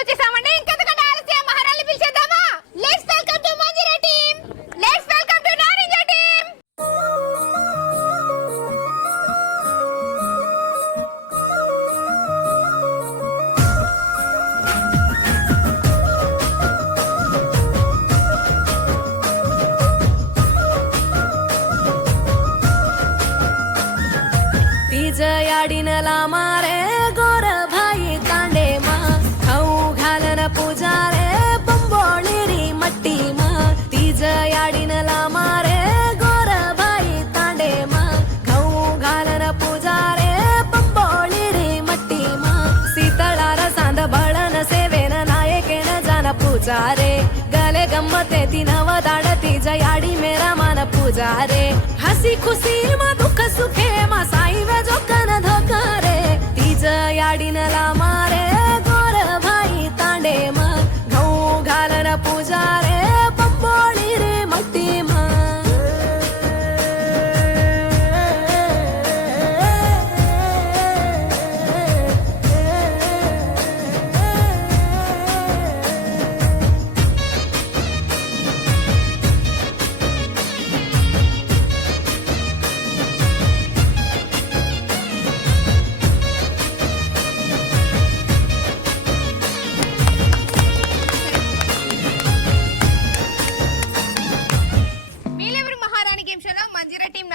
వచ్చేసామండి. ఇంకెందుకంటే ఆలస్యం, మహారాణి పిలిచేద్దామా? Let's welcome to Manjira team. Let's welcome to Narinja team. जयाडीनला मारे गोर भाई तांडे मा खाऊ घालन पूजा रे बंबोळी री मट्टी मा ती जयाडीनला मारे गोर भाई तांडे मा खाऊ घालन पूजा रे बंबोळी री मट्टी मा सीतळार सांद बळन सेवेन नायकेन जान पूजा रे गले गम्मते ती नव दाडती जयाडी मेरा मान पूजा रे हसी खुशी मा दुःख सुखे मा साई वे जोकन धोका रे तीज याडीनला मारे गोर भाई तांडे मा घऊ घालन पूजा रे बंबोळी रे मट्टी मा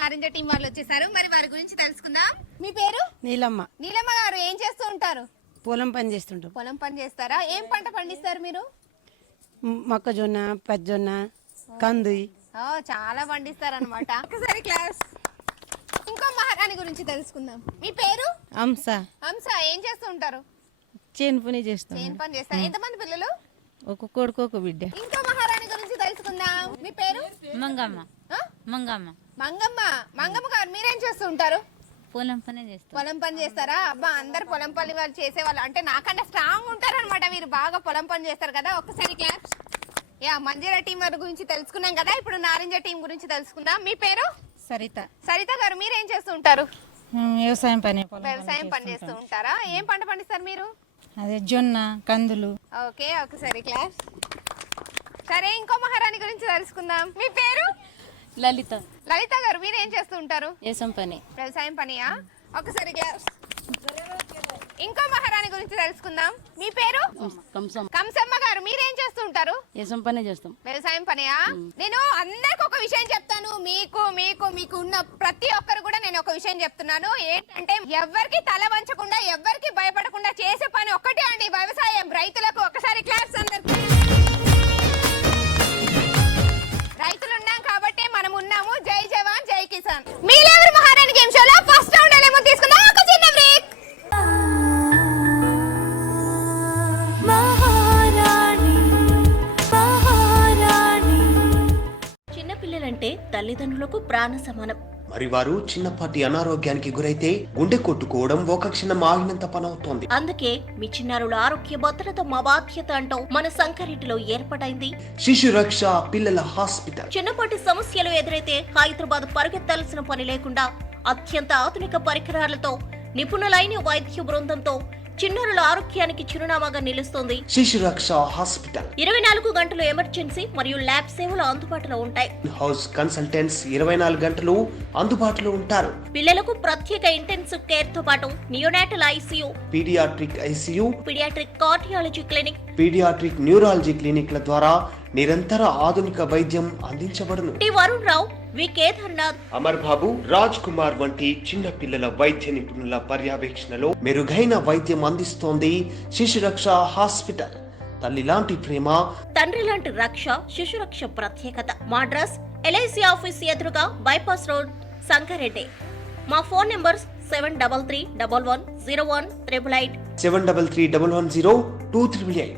నారింజ టీం వాళ్ళు వచ్చేసారు. మరి వారి గురించి తెలుసుకుందాం. మీ పేరు? నీలమ్మ. నీలమ్మ గారు ఏం చేస్తూ ఉంటారు? పొలం పని చేస్తుంటాం. పొలం పని చేస్తారా? ఏం పంట పండిస్తారు మీరు? మొక్కజొన్న, పచ్చజొన్న, కంది. చాలా పండిస్తారు అనమాట. ఒకసారి క్లాస్. ఇంకో మహారాణి గురించి తెలుసుకుందాం. మీ పేరు? హంస. హంస ఏం చేస్తూ ఉంటారు? చేను పని చేస్తాం. చేను పని చేస్తారు. ఎంతమంది పిల్లలు? ఒక కొడుకు ఒక బిడ్డ. ఇంకో మహారాణి గురించి తెలుసుకుందాం. మీ పేరు? మంగమ్మ. మంగమ్మ. మంగమ్మ. మంగమ్మ గారు మీరేం చేస్తూ ఉంటారు? పొలం పని చేస్తారు. పొలం పని చేస్తారా? అబ్బా, అందరు పొలం పని వాళ్ళు చేసేవాళ్ళు అంటే నాకన్నా స్ట్రాంగ్ ఉంటారు అనమాట. మీరు బాగా పొలం పని చేస్తారు కదా. ఒక్కసారి క్లాప్స్. మంజిరా టీం వారి గురించి తెలుసుకున్నాం కదా. ఇప్పుడు నారింజ టీం గురించి తెలుసుకుందాం. మీ పేరు? సరిత. సరిత గారు మీరేం చేస్తూ ఉంటారు? వ్యవసాయం పని. వ్యవసాయం పని చేస్తూ ఉంటారా? ఏం పంట పండిస్తారు మీరు? అదే జొన్న, కందులు. ఓకే, ఒకసారి క్లాస్. సరే, ఇంకో మహారాణి గురించి తెలుసుకుందాం. మీ పేరు? లలిత. లలిత గారు మీరేం చేస్తూ ఉంటారు? వ్యవసాయం పని. వ్యవసాయం పనియా? ఒకసారి క్లాస్. ఇంకో మహారాణి గురించి తెలుసుకుందాం. మీ పేరు? కంసమ్మ గారు మీరేం చేస్తూ ఉంటారు? వ్యవసాయం పని చేస్తాం. వ్యవసాయం పనియా? నేను అందరికి ఒక విషయం చెప్తాను. మీకు మీకు మీకు ఉన్న ప్రతి ఒక్కరు కూడా నేను ఒక విషయం చెప్తున్నాను. ఏంటంటే ఎవరికి తల వంచకుండా, ఎవరికి భయపడకుండా చేసే పని ఒక్కటే అండి వ్యవసాయం. రైతులకు ఒకసారి క్లాప్స్ అందరికి. రైతులు ఉన్నాం కాబట్టి మనం ఉన్నాము. జై జవాన్ జై కిసాన్. మీరెవరు మహారాణి గేమ్ షోలో ఫస్ట్ రౌండ్ ఏమో తీసుకుందాం. ఒక చిన్న బ్రేక్. చిన్నపిల్లలంటే తల్లిదండ్రులకు ప్రాణ సమానం. మరి వారు చిన్నపాటి అనారోగ్యానికి గురైతే గుండె కొట్టుకోవడం ఒక క్షణం ఆగినంత పనవుతోంది. అందుకే మీ చిన్నారుల ఆరోగ్య భద్రత మా బాధ్యత అంటూ మన సంగారెడ్డిలో ఏర్పాటైంది శిశు రక్ష పిల్లల హాస్పిటల్. చిన్నపాటి సమస్యలు ఎదురైతే హైదరాబాద్ పరుగెత్తాల్సిన పని లేకుండా అత్యంత ఆధునిక పరికరాలతో నిపుణులైన వైద్య బృందంతో చిన్నారుల ఆరోగ్యానికి చిరునామాగా నిలుస్తోంది శిశు రక్ష హాస్పిటల్. 24 గంటలు ఎమర్జెన్సీ మరియు ల్యాబ్ సేవలు అందుబాటులో ఉంటాయి. హౌస్ కన్సల్టెంట్స్ 24 గంటలు అందుబాటులో ఉంటారు. పిల్లలకు ప్రత్యేక ఇంటెన్సివ్ కేర్ తో పాటు neonatal ICU, paediatric ICU, paediatric cardiology clinic, paediatric neurology క్లినిక్ల ద్వారా నిరంతర ఆధునిక వైద్యం అందించబడును. టి వరుణ్ రావు, వి కేదార్నాథ్, అమర్ బాబు, రాజ్ కుమార్ వంటి చిన్న పిల్లల వైద్య నిపుణుల పర్యవేక్షణలో మెరుగైన వైద్యం అందిస్తోంది శిశు రక్ష హాస్పిటల్. తల్లి లాంటి ప్రేమ, తండ్రి లాంటి రక్ష శిశు రక్ష ప్రత్యేకత. మా అడ్రస్ ఎల్ఐసి ఆఫీస్ ఎదురుగా బైపాస్ రోడ్, సంగారెడ్డి. మా ఫోన్ నంబర్స్ 7331101888, 7331102388,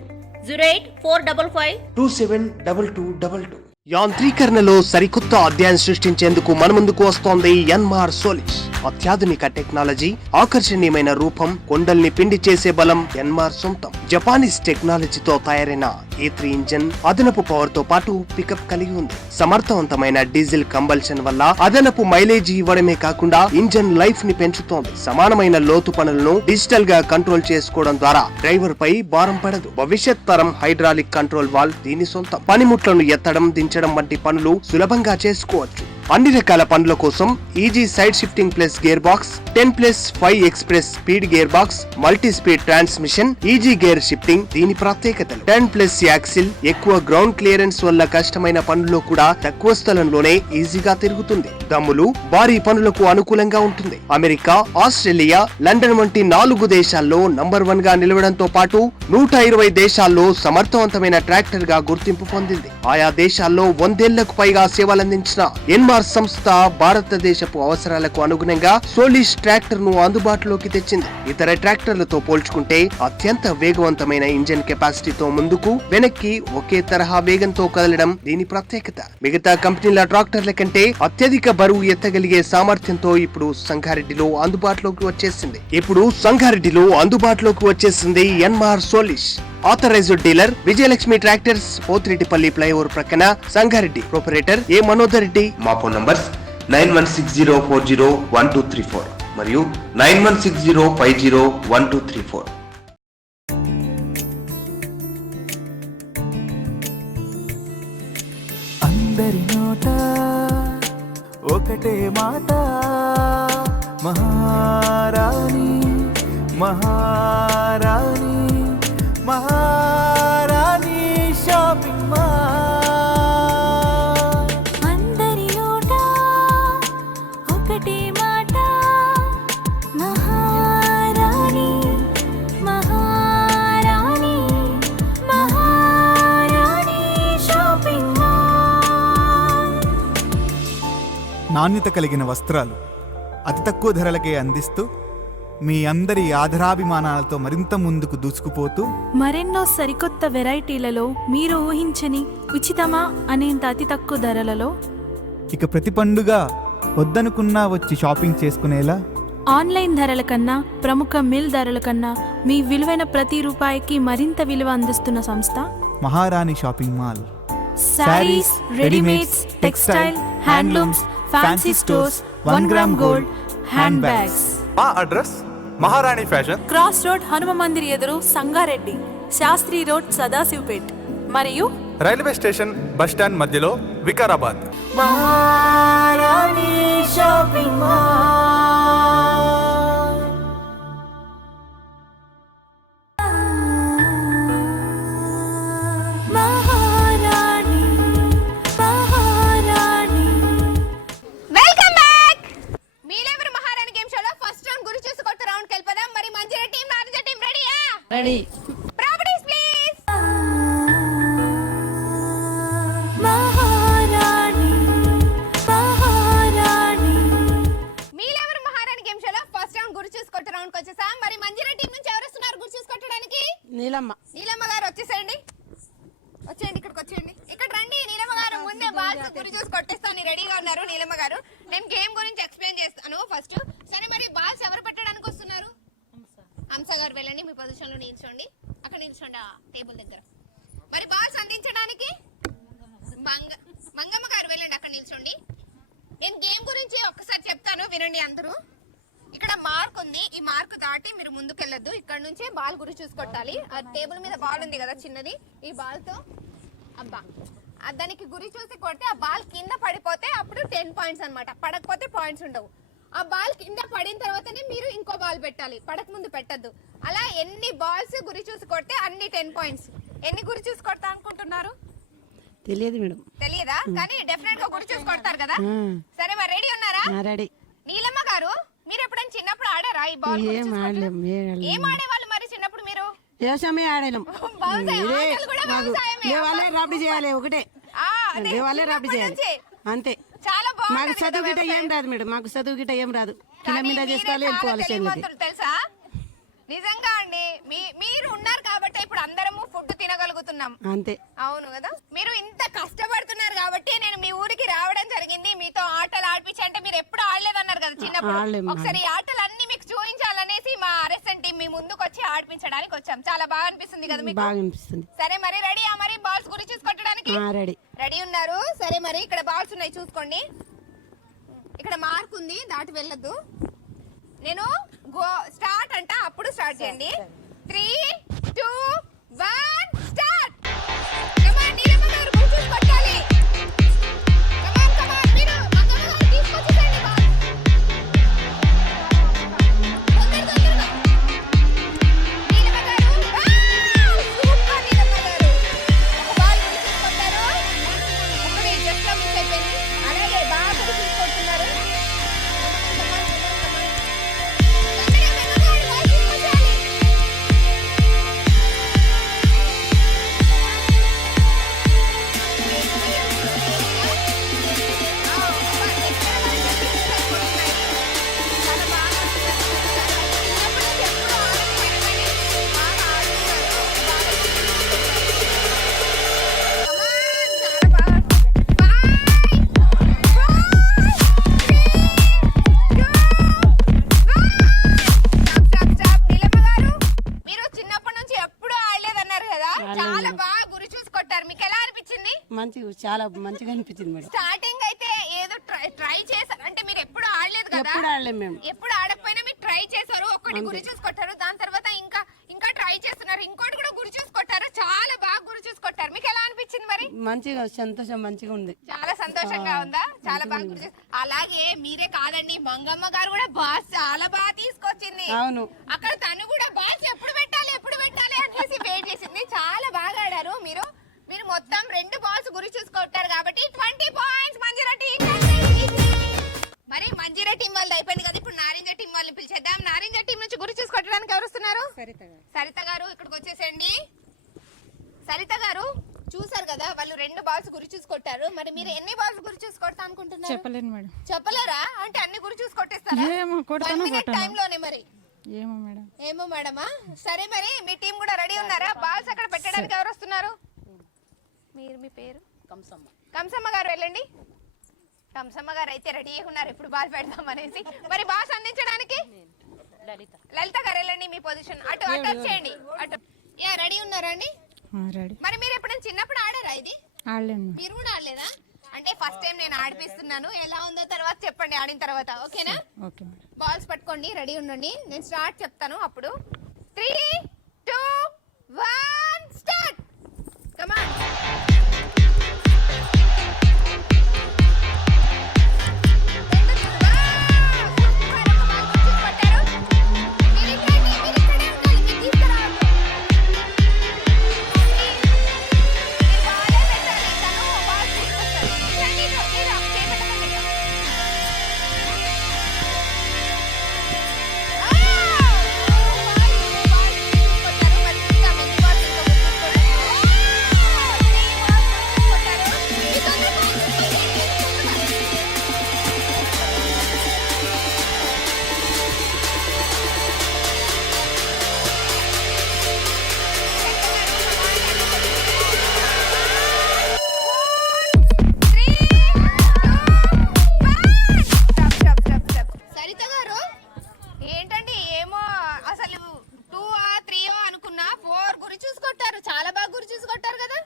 08455272222. యాంత్రీకరణలో సరికొత్త అధ్యాయం సృష్టించేందుకు మన ముందుకు వస్తోంది ఎన్మార్ సోలిష్. అత్యాధునిక టెక్నాలజీ, ఆకర్షణీయమైన రూపం, కొండల్ని పిండి చేసే బలం ఎన్మార్ సొంతం. జపానీస్ టెక్నాలజీతో తయారైన E3 ఇంజన్ అదనపు పవర్ తో పాటు పికప్ కలిగి ఉంది. సమర్థవంతమైన డీజిల్ కంబల్షన్ వల్ల అదనపు మైలేజీ ఇవ్వడమే కాకుండా ఇంజన్ లైఫ్ ని పెంచుతోంది. సమానమైన లోతు పనులను డిజిటల్ గా కంట్రోల్ చేసుకోవడం ద్వారా డ్రైవర్ పై భారం పడదు. భవిష్యత్ తరం హైడ్రాలిక్ కంట్రోల్ వాల్వ్ దీని సొంతం. పనిముట్లను ఎత్తడం, దించడం వంటి పనులు సులభంగా చేసుకోవచ్చు. అన్ని రకాల పనుల కోసం easy side shifting plus gear box, 10+5 express speed gear box, multi speed transmission, easy gear shifting దీని ప్రత్యేకతలు. 10+ యాక్సిల్, ఎక్కువ గ్రౌండ్ క్లియరెన్స్ వల్ల కష్టమైన పనుల్లో కూడా తక్కువ స్థలంలోనే ఈజీగా తిరుగుతుంది. దమ్ములు భారీ పనులకు అనుకూలంగా ఉంటుంది. అమెరికా, ఆస్ట్రేలియా, లండన్ వంటి 4 దేశాల్లో నంబర్ 1 గా నిలవడంతో పాటు 120 దేశాల్లో సమర్థవంతమైన ట్రాక్టర్ గా గుర్తింపు పొందింది. ఆయా దేశాల్లో 100 ఏళ్లకు పైగా సేవలందించిన ఎన్మార్ సంస్థ భారతదేశపు అవసరాలకు అనుగుణంగా సోలిష్ ట్రాక్టర్ ను అందుబాటులోకి తెచ్చింది. ఇతర ట్రాక్టర్లతో పోల్చుకుంటే అత్యంత వేగవంతమైన ఇంజన్ కెపాసిటీతో ముందుకు, వెనక్కి ఒకే తరహా వేగంతో కదలడం దీని ప్రత్యేకత. మిగతా కంపెనీల ట్రాక్టర్ల కంటే అత్యధిక బరువు ఎత్తగలిగే సామర్థ్యంతో ఇప్పుడు సంగారెడ్డిలో అందుబాటులోకి వచ్చేసింది ఎన్మార్ సోలిష్. Authorised dealer Vijayalakshmi tractors, Pothireddipalli flyover ప్రక్కన, సంగారెడ్డి. Proprietor A Manodar Reddy. మా ఫోన్ నంబర్స్ 9160401234 మరియు 9160501234. అందరి నోట ఒకటే మాట, మహారాణి మహారాణి మహారాణి షాపింగ్ మాల్. అందరి నోట ఒకటే మాట, మహారాణి మహారాణి మహారాణి షాపింగ్ మాల్. నాణ్యత కలిగిన వస్త్రాలు అతి తక్కువ ధరలకే అందిస్తూ మీ అందరి ఆదరాభిమానాలతో మరింత ముందుకు దూసుకుపోతూ మరెన్నో సరికొత్త వెరైటీలలో మీరు ఊహించని ఉచితమా అనేంత అతి తక్కువ ధరలలో ఇక ప్రతి పండుగ వద్దనుకున్నా వచ్చి షాపింగ్ చేసుకునేలా ఆన్లైన్ ధరల కన్నా, ప్రముఖ మిల్ ధరల కన్నా మీ విలువైన ప్రతి రూపాయికి మరింత విలువ అందిస్తున్న సంస్థ మహారాణి shopping mall. Saris, readymades, textile, handlooms, fancy stores, 1 gram gold, hand bags. మా అడ్రస్ మహారాణి fashion, cross road Hanuma Mandir ఎదురు, సంగారెడ్డి. శాస్త్రి రోడ్, సదాశివపేట్. మరియు రైల్వే స్టేషన్ బస్ స్టాండ్ మధ్యలో, వికారాబాద్. మహారాణి షాపింగ్ మాల్. మహారాణి మహారాణి. Welcome back. మీరెవరు మహారాణి గేమ్ షోలో ఫస్ట్ రౌండ్ గురి చూసి కొత్త రౌండ్ వెళ్ళిపోదాం. మరి మంచిగా టీం, నారింజ టీం రెడీయా? రెడీ. Properties please. మహారాణి మహారాణి. మీరెవరు మహారాణి గేమ్ షోలో ఫస్ట్ రౌండ్ గురి చూసి కొత్త రౌండ్ వచ్చేసాం. మరి మంచిగా టీం నుంచి ఎవరు వస్తున్నారు గురి చూసి కొట్టడానికి? నీలమ్మ. నీలమ్మ గారు వచ్చేసేయండి. ఇక్కడికి వచ్చేయండి. ఇక్కడ రండి. నీలమ్మ గారు ముందే బాల్స్ గురి చూసి కొట్టేస్తాను రెడీగా ఉన్నారు. నీలమ్మ గారు, నేను గేమ్ గురించి ఎక్స్ప్లెయిన్ చేస్తాను ఫస్ట్. సరే, మరి బాల్స్ ఎవరు పెట్టడానికి వస్తున్నారు? హంస గారు వెళ్ళండి, మీ పొజిషన్ లో నిల్చోండి. అక్కడ నిల్చోండి ఆ టేబుల్ దగ్గర. మరి బాల్స్ అందించడానికి మంగమ్మ గారు వెళ్ళండి, అక్కడ నిల్చోండి. నేను గేమ్ గురించి ఒక్కసారి చెప్తాను, వినండి అందరూ. ఇక్కడ మార్క్ ఉంది, ఈ మార్క్ దాటి మీరు ముందుకెళ్ళొద్దు. ఇక్కడ నుంచే బాల్ గురి చూసుకొట్టాలి. ఆ టేబుల్ మీద బాల్ ఉంది కదా చిన్నది, ఈ బాల్ తో దానికి గురి చూసి కొడితే ఆ బాల్ కింద పడిపోతే అప్పుడు 10 పాయింట్స్ అన్నమాట. పడకపోతే పాయింట్స్ ఉండవు. ఆ బాల్ కింద పడిన తర్వాతనే మీరు ఇంకో బాల్ పెట్టాలి, పడక ముందు పెట్టద్దు. అలా ఎన్ని బాల్స్ గురి చూసి కొడితే అన్ని 10 పాయింట్స్. ఎన్ని గురి చూసి కొడతా అనుకుంటున్నారు? తెలియదు మేడం. తెలియదా? కానీ డెఫినెట్ గా గురి చూసి కొడతారు కదా. సరే, మరి రెడీ ఉన్నారా? రెడీ. నీలమ్మ గారు, మీరు ఎప్పుడైనా చిన్నప్పుడు ఆడారా ఈ బాల్? ఏం ఆడేవాళ్ళు మరి చిన్నప్పుడు మీరు? వ్యవసాయమే ఆడలేం. వాళ్ళే రాబడి చేయాలి, ఒకటే వాళ్ళే రాబడి చేయాలి అంతే. చాలా మాకు చదువు గిట్ట ఏం రాదు మేడం, మాకు చదువు గిట్ట ఏం రాదు. కిలో మీద చేసుకోవాలి, వెళ్ళిపోవాలి. తెలుసా? నిజంగా అండి, మీరు ఉన్నారు కాబట్టి ఇప్పుడు అందరము ఫుడ్ తినగలుగుతున్నాం అంతే. అవును కదా. మీరు ఇంత కష్టపడుతున్నారు కాబట్టి నేను మీ ఊరికి రావడం జరిగింది, మీతో ఆటలు ఆడిపించి. అంటే మీరు ఎప్పుడు ఆడలేదన్నారు కదా చిన్న చిన్నప్పుడు ఆడలేము. ఒకసారి ఈ ఆటలన్నీ మీకు చూపించాలనేసి మా ఆర్ఎస్ఎన్ టీం మీ ముందుకు వచ్చి ఆడిపించడానికి వచ్చాం. చాలా బాగా అనిపిస్తుంది కదా మీకు? బాగా అనిపిస్తుంది. సరే మరి రెడీయా మరి బాల్స్ గురించి కొట్టడానికి? రెడీ. రెడీ ఉన్నారు? సరే మరి ఇక్కడ బాల్స్ ఉన్నాయి చూసుకోండి. ఇక్కడ మార్క్ ఉంది, దాటి వెళ్ళొద్దు. నేను గో స్టార్ట్ అంట, అప్పుడు స్టార్ట్ చేయండి. 3, 2, 1 స్టార్ట్. కమాన్ నీలమ్మ గారు గుర్తుకు కొట్టాలి. కమాన్ కమాన్ మీరు మంగమ్మ గారు తీసుకొచ్చేయండి బాల్. తొందరగా నీలమ్మ గారు సూపర్ నీలమ్మ గారు. ఒక బాల్ గుర్తుకు కొట్టారు. అప్పుడే జస్ట్ లో మిస్ అయిపోయింది. అలాగే బాగా గుర్తుకు కొట్టున్నారు. మీరు చిన్నప్పటి నుంచి ఎప్పుడు ఆడలేదన్నారు కదా, చాలా బాగా గురి చూసి కొట్టారు. మీకు ఎలా అనిపించింది? మంచిగా చాలా మంచిగా అనిపించింది మేడం. స్టార్టింగ్ అయితే ఏదో ట్రై చేశారు అంటే మీరు ఎప్పుడు ఆడలేదు కదా, ఎప్పుడు ఆడలేము మేము. ఎప్పుడు ఆడకపోయినా మీరు ట్రై చేశారు, ఒక్కటి గురి చూసి కొట్టారు. దాని తర్వాత ఇంకా ఇంకా ట్రై చేస్తున్నారు, ఇంకోటి కూడా గురి చూసి కొట్టారు. చాలా బాగా గురి చూసి కొట్టారు. మీకు ఎలా అనిపించింది మరి? మంచిగా సంతోషం మంచిగా ఉంది. చాలా సంతోషంగా ఉందా? చాలా బాగా గురి చేసి. అలాగే మీరే కాదండి, మంగమ్మ గారు కూడా బాస్ చాలా బాగా తీసుకొచ్చింది. అవును. అక్కడ తను కూడా బాస్ ఎప్పుడు పెట్టాలి అనేసి వెయిట్ చేసింది. చాలా బాగా ఆడారు మీరు. మీరు మొత్తం 2 బాల్స్ గురి చూసి కొట్టారు కాబట్టి 20 పాయింట్స్ మంజీరా టీం. మరి మంజీరా టీం వాళ్ళు అయిపోయింది కదా, ఇప్పుడు నారింజ టీం వాళ్ళని పిలిచేద్దాం. నారింజ టీం నుంచి గురి చూసి కొట్టడానికి ఎవరు వస్తున్నారు? సరిత గారు ఇక్కడికి వచ్చేసేయండి. సరిత గారు చూసారు కదా, వాళ్ళు 2 బాల్స్ గురి చూసి కొట్టారు. మరి మీరు ఎన్ని బాల్స్ గురి చూసి కొడతా అనుకుంటున్నారు? చెప్పలేను మేడం. చెప్పలేరా? అంటే అన్ని గురి చూసి కొట్టేస్తారా? ఏమో, కొడతానో 1 minute కొట్టనో. టైంలోనే మరి ఏమో మేడం. ఏమో మేడమా? సరే మరి మీ టీం కూడా రెడీ ఉన్నారా? బాల్స్ అక్కడ పెట్టడానికి ఎవరు వస్తున్నారు? మీరు మీ పేరు? కంసమ్మ గారు వెళ్ళండి. కంసమ్మ గారు అయితే రెడీ ఉన్నారు ఎప్పుడు బాల్ పెడదాం అనేసి. మరి బాల్స్ అందించడానికి లలిత గారు వెళ్ళండి, మీ పొజిషన్ అటు అటు వచ్చేయండి. అటు రెడీ ఉన్నారా అండి? రెడీ. మరి మీరు ఎప్పుడైనా చిన్నప్పుడు ఆడారా ఇది? ఆడలేను. మీరు కూడా ఆడలేదా? అంటే ఫస్ట్ టైం నేను ఆడిపిస్తున్నాను, ఎలా ఉందో తర్వాత చెప్పండి ఆడిన తర్వాత. ఓకేనా? Okay madam. బాల్స్ పట్టుకోండి, రెడీ ఉండండి. నేను స్టార్ట్ చెప్తాను అప్పుడు. 3, 2, 1 స్టార్ట్. కమాన్. సరిత గారు ఏంటండి, ఏమో అసలు 2 or 3 అనుకున్నా 4 గురి చూసి కొట్టారు. చాలా బాగా గురి చూసి కొట్టారు కదా.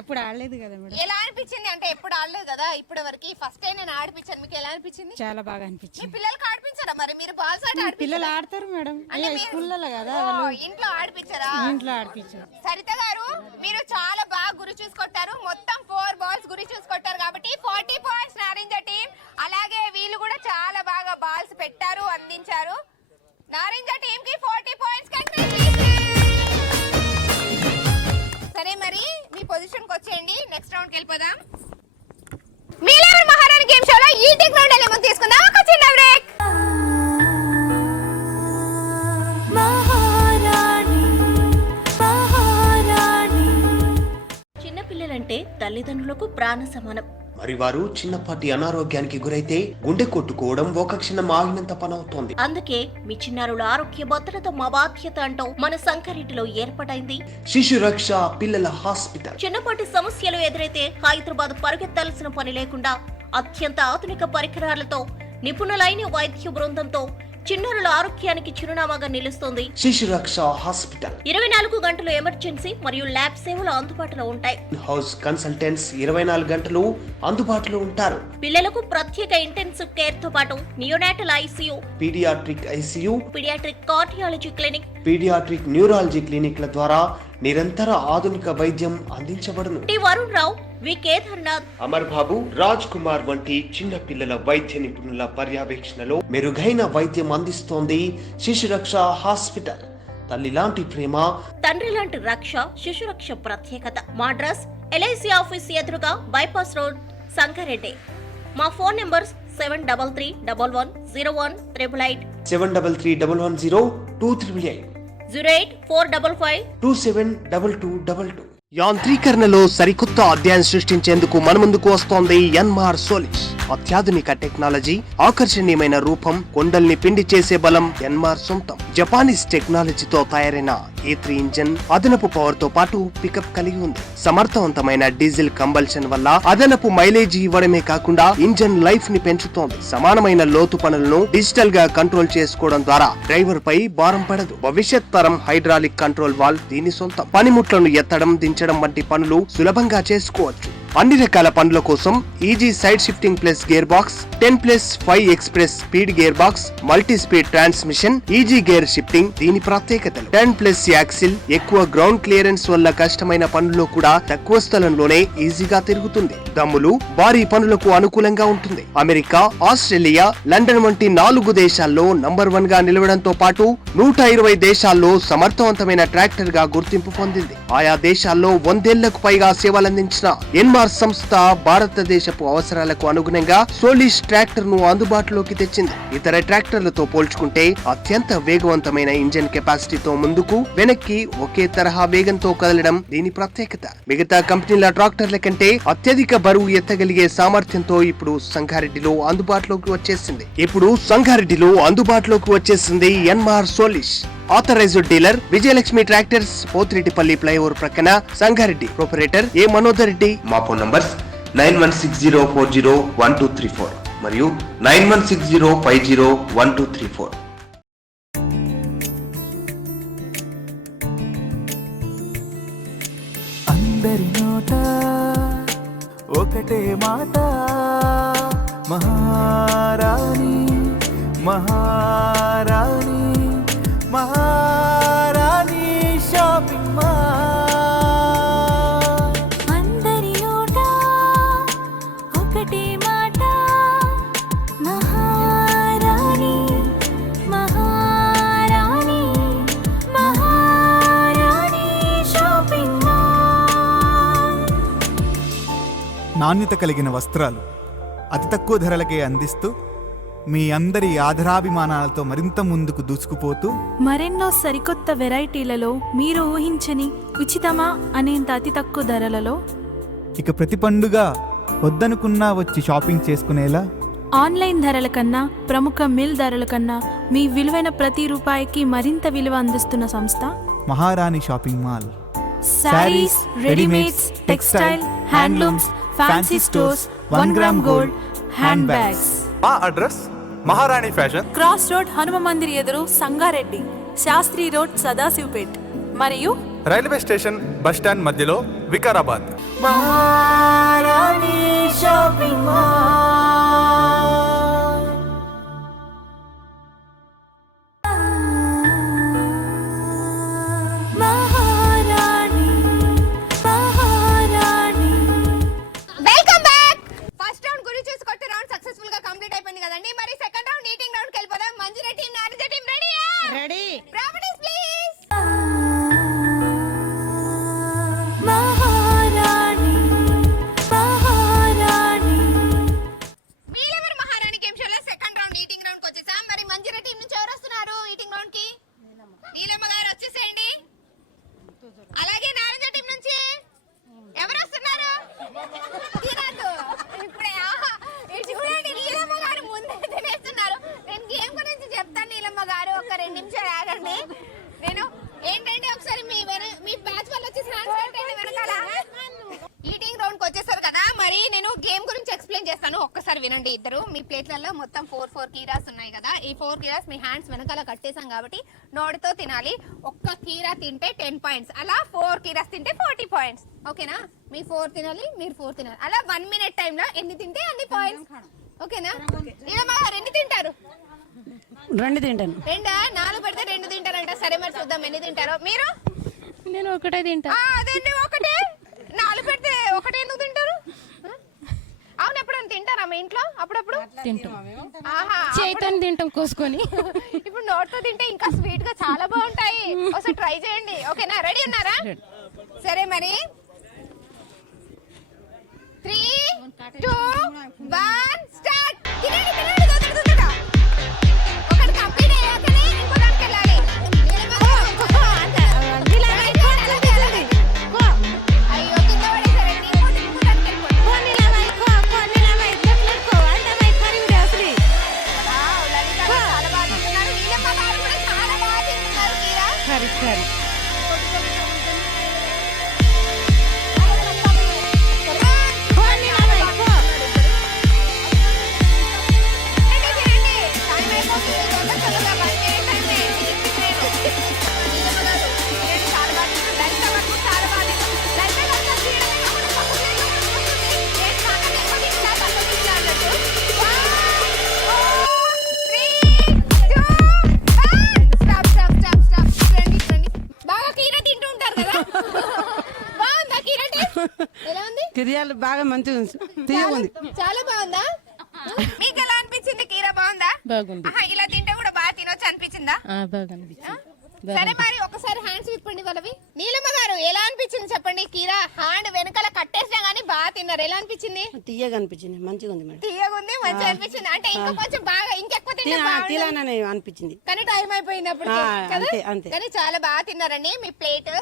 ఎప్పుడు ఆడలేదు కదా మేడం. ఎలా అనిపించింది? అంటే ఎప్పుడు ఆడలేదు కదా ఇప్పటి వరకు, ఫస్ట్ టైం నేను ఆడిపించాను. మీకు ఎలా అనిపించింది? చాలా బాగా మీ అనిపించింది. పిల్లలకి ఆడిపించారా మరి? మీరు బాల్స్ ఆట పిల్లలు ఆడతారు మేడం. అంటే మీరు- స్కూల్లో కదా ఓ, వాళ్ళు ఇంట్లో ఆడిపించారా? ఇంట్లో ఆడిపించారు. సరిత గారు మీరు చాలా బాగా గురి చూసి కొట్టారు. మొత్తం 4 బాల్స్ గురి చూసి కొట్టారు కాబట్టి 40 పాయింట్స్ నారింజ టీం. అలాగే వీళ్ళు కూడా చాలా బాగా బాల్స్ పెట్టారు, అందించారు. నారింజ టీం కి 40 పాయింట్స్. సరే మరి మీ పొజిషన్ కి వచ్చేయండి, నెక్స్ట్ రౌండ్ కి వెళ్ళిపోదాం. మీలెవర్ మహారాణి గేమ్ షోలో ఈ టెక్ రౌండ్ ఎలా తీసుకుందాం? ఒక చిన్న బ్రేక్. చిన్నపిల్లలంటే తల్లిదండ్రులకు ప్రాణ సమానం. మరి వారు చిన్నపాటి అనారోగ్యానికి గురైతే గుండె కొట్టుకోవడం ఒక క్షణం ఆగినంత పనవుతోంది. అందుకే మీ చిన్నారుల ఆరోగ్య భద్రత మా బాధ్యత అంటూ మన సంగారెడ్డిలో ఏర్పాటైంది శిశు రక్ష పిల్లల హాస్పిటల్. చిన్నపాటి సమస్యలు ఎదురైతే హైదరాబాద్ పరిగెత్తాల్సిన పని లేకుండా అత్యంత ఆధునిక పరికరాలతో నిపుణులైన వైద్య బృందంతో చిన్నారుల ఆరోగ్యానికి చిరునామాగా నిలుస్తోంది శిశురక్ష హాస్పిటల్. 24 గంటలు ఎమర్జెన్సీ మరియు ల్యాబ్ సేవలు అందుబాటులో ఉంటాయి. హౌస్ కన్సల్టెంట్స్ 24 గంటలు అందుబాటులో ఉంటారు. పిల్లలకు ప్రత్యేక ఇంటెన్సివ్ కేర్ తో పాటు neonatal ICU, paediatric ICU, paediatric cardiology clinic, paediatric neurology క్లినిక్ల ద్వారా నిరంతర ఆధునిక వైద్యం అందించబడును. టి వరుణ్ రావు, వి కేదార్నాథ్, అమర్ బాబు, రాజ్ కుమార్ వంటి చిన్న పిల్లల వైద్య నిపుణుల పర్యవేక్షణలో మెరుగైన వైద్యం అందిస్తోంది శిశురక్ష హాస్పిటల్. తల్లి లాంటి ప్రేమ, తండ్రి లాంటి రక్ష శిశురక్ష ప్రత్యేకత. మా అడ్రస్ ఎల్ఐసి ఆఫీస్ ఎదురుగా బైపాస్ రోడ్, సంగారెడ్డి. మా ఫోన్ నంబర్స్ 7331110188, 7331102388, 08455272222. యాంత్రీకరణలో సరికొత్త అధ్యాయం సృష్టించేందుకు మన ముందుకు వస్తోంది ఎన్మార్ సోలిష్. అత్యాధునిక టెక్నాలజీ, ఆకర్షణీయమైన రూపం, కొండల్ని పిండి చేసే బలం ఎన్మార్ సొంతం. జపానీస్ టెక్నాలజీతో తయారైన E3 ఇంజన్ అదనపు పవర్ తో పాటు పికప్ కలిగి ఉంది. సమర్థవంతమైన డీజిల్ కంబల్షన్ వల్ల అదనపు మైలేజీ ఇవ్వడమే కాకుండా ఇంజన్ లైఫ్ ని పెంచుతోంది. సమానమైన లోతు పనులను డిజిటల్ గా కంట్రోల్ చేసుకోవడం ద్వారా డ్రైవర్ పై భారం పడదు. భవిష్యత్ తరం హైడ్రాలిక్ కంట్రోల్ వాల్వ్ దీని సొంతం. పనిముట్లను ఎత్తడం, దించడం వంటి పనులు సులభంగా చేసుకోవచ్చు. అన్ని రకాల పనుల కోసం easy side shifting plus gear box, 10+5 express speed gear box, multi speed transmission, easy gear shifting దీని ప్రత్యేకతలు. 10+ యాక్సిల్, ఎక్కువ గ్రౌండ్ క్లియరెన్స్ వల్ల కష్టమైన పనుల్లో కూడా తక్కువ స్థలంలోనే ఈజీగా తిరుగుతుంది. దమ్ములు భారీ పనులకు అనుకూలంగా ఉంటుంది. అమెరికా, ఆస్ట్రేలియా, లండన్ వంటి 4 దేశాల్లో నంబర్ 1 గా నిలవడంతో పాటు 120 దేశాల్లో సమర్థవంతమైన ట్రాక్టర్ గా గుర్తింపు పొందింది. ఆయా దేశాల్లో 100 ఏళ్లకు పైగా సేవలందించిన ఎన్మార్ సంస్థ భారతదేశపు అవసరాలకు అనుగుణంగా సోలిష్ ట్రాక్టర్ ను అందుబాటులోకి తెచ్చింది. ఇతర ట్రాక్టర్లతో పోల్చుకుంటే అత్యంత వేగవంతమైన ఇంజన్ కెపాసిటీతో ముందుకు, వెనక్కి ఒకే తరహా వేగంతో కదలడం దీని ప్రత్యేకత. మిగతా కంపెనీల ట్రాక్టర్ల కంటే అత్యధిక బరువు ఎత్తగలిగే సామర్థ్యంతో ఇప్పుడు సంగారెడ్డిలో అందుబాటులోకి వచ్చేసింది ఎన్మార్ సోలిష్. Authorised dealer Vijayalakshmi tractors, Pothireddipalli flyover ప్రక్కన, సంగారెడ్డి. Proprietor A Manodar Reddy. మా ఫోన్ నంబర్స్ 9160401234 మరియు 9160501234. అందరి నోట ఒకటే మాట, మహారాణి మహారాణి మహారాణి షాపింగ్ మాల్. అందరి నోట ఒకటే మాట, మహారాణి మహారాణి మహారాణి షాపింగ్ మాల్. నాణ్యత కలిగిన వస్త్రాలు అతి తక్కువ ధరలకే అందిస్తూ మీ అందరి ఆదరాభిమానాలతో మరింత ముందుకు దూసుకుపోతూ మరెన్నో సరికొత్త వెరైటీలలో మీరు ఊహించని ఉచితమా అనేంత అతి తక్కువ ధరలలో ఇక ప్రతి పండుగ వద్దనుకున్నా వచ్చి షాపింగ్ చేసుకునేలా ఆన్లైన్ ధరల కన్నా, ప్రముఖ మిల్ ధరల కన్నా మీ విలువైన ప్రతి రూపాయికి మరింత విలువ అందిస్తున్న సంస్థ మహారాణి shopping mall. Saris, readymades, textile, handlooms, fancy stores, 1 gram gold, hand bags. మా అడ్రస్ మహారాణి fashion, cross road, Hanuma Mandir ఎదురు, సంగారెడ్డి. శాస్త్రి రోడ్, సదాశివపేట్. మరియు రైల్వే స్టేషన్ బస్ స్టాండ్ మధ్యలో, వికారాబాద్. మహారాణి షాపింగ్ మాల్. మహారాణి మహారాణి. Welcome back. ఫస్ట్ రౌండ్ గురి చేసి కొట్టే రౌండ్ సక్సెస్ఫుల్ గా కంప్లీట్ అయిపోయింది కదండి. మరి సెకండ్ రౌండ్ ఈటింగ్ రౌండ్ కి వెళ్ళిపోదాం. మంజుల టీం, నారిజ టీం రెడీయా? రెడీ. Properties please. మహారాణి మహారాణి. వినండి ఇద్దరు. మీ ప్లేట్లలో మొత్తం 4 కీరాస్ ఉన్నాయి కదా. ఈ 4 కీరాస్ మీ హ్యాండ్స్ వెనకాల కట్టేసాం కాబట్టి నోటితో తినాలి. ఒక్క కీరా తింటే 10 పాయింట్స్, అలా 4 కీరాస్ తింటే 40 పాయింట్స్. ఓకేనా? మీ 4 తినాలి, మీరు 4 తినాలి. అలా 1 మినిట్ టైమ్ లో ఎన్ని తింటే అన్ని పాయింట్స్. ఓకేనా? నీలమ్మ గారు ఎన్ని తింటారు? 2 తింటాను. 2 4 పెడితే 2 తింటారంట. సరే మరి చూద్దాం ఎన్ని తింటారో. మీరు? నేను ఒకటే తింటా. అదేంటి ఒకటే? 4 పెడితే ఒకటే ఎందుకు తింటారు? అవును, ఎప్పుడైనా తింటారా మీ ఇంట్లో? అప్పుడప్పుడు తింటాం. ఆహా, చేతని తింటాం కోసుకొని. ఇప్పుడు నోట్తో తింటే ఇంకా స్వీట్ గా చాలా బాగుంటాయి. ఒకసారి ట్రై చేయండి. ఓకేనా? రెడీ ఉన్నారా? సరే మరి 3, 2, 1 స్టార్ట్. తినండి తినండి, తొందరగా ఒకటి కంప్లీట్ అయ్యాకనే ఇంకో దానికి వెళ్ళాలి. అయ్యో కింద పడేసారండి. ఇంకో దానికి వెళ్ళిపోండి. వావ్, లలిత గారు చాలా బాగా తింటున్నారు. నీలమ్మ గారు కూడా చాలా బాగా తింటున్నారు. కీరా కర్రీ బాగా కీరా తింటూ ఉంటారు కదా. బాగుందా కీరా టేస్ట్? ఎలా ఉంది? తిరియాలు బాగా మంచిగా ఉంది, తీయగా ఉంది. చాలా బాగుందా? మీకు ఎలా అనిపించింది? కీరా బాగుందా? బాగుంది. ఆహా, ఇలా తింటే కూడా బాగా తినొచ్చు అనిపించిందా? బాగా అనిపించింది. సరే మరి ఒకసారి హ్యాండ్స్ విప్పండి వాళ్ళవి. నీలమ్మ గారు ఎలా అనిపించింది చెప్పండి? కీరా హ్యాండ్ వెనకాల కట్టేసినా గానీ బాగా తిన్నారు. ఎలా అనిపించింది? తీయగా అనిపించింది, మంచిగా ఉంది మేడం. తీయగా ఉంది, మంచిగా అనిపించింది. అంటే ఇంకా కొంచెం బాగా ఇంకెక్కువ తింటే బాగుండేది. తినాలని అనిపించింది, కానీ టైం అయిపోయింది అప్పుడు కదా. అంతే. కానీ చాలా బాగా తిన్నారండి. మీ ప్లేట్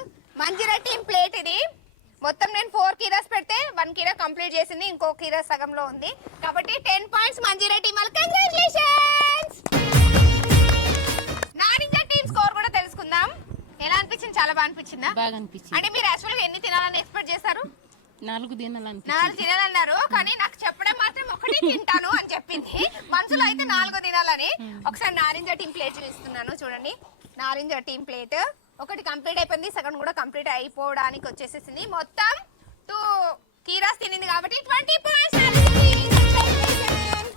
మంజీరా టీం ప్లేట్ ఇది. మొత్తం నేను 4 కీరాస్ పెడితే 1 కీరా కంప్లీట్ చేసింది, ఇంకో కీరా సగంలో ఉంది. కాబట్టి 10 పాయింట్స్ మంజీరా టీం వాళ్ళకి. కంగ్రాచులేషన్స్. నారింజ టీం స్కోర్ కూడా తెలుసుకుందాం. ఎలా అనిపించింది? చాలా బాగా అనిపించిందా? బాగా అనిపించింది. అంటే మీరు యాక్చువల్ గా ఎన్ని తినాలని ఎక్స్పెక్ట్ చేశారు? 4 తినాలని. 4 తినాలన్నారు, కానీ నాకు చెప్పడం మాత్రం ఒకటి తింటాను అని చెప్పింది. మనసులో అయితే 4 తినాలని. ఒకసారి నారింజ టీం ప్లేట్ చూపిస్తున్నాను చూడండి. నారింజ టీం ప్లేట్ ఒకటి కంప్లీట్ అయిపోయింది, సగం కూడా కంప్లీట్ అయిపోవడానికి వచ్చేసేసింది. మొత్తం 2 కీరాస్ తినింది కాబట్టి 20 పాయింట్స్.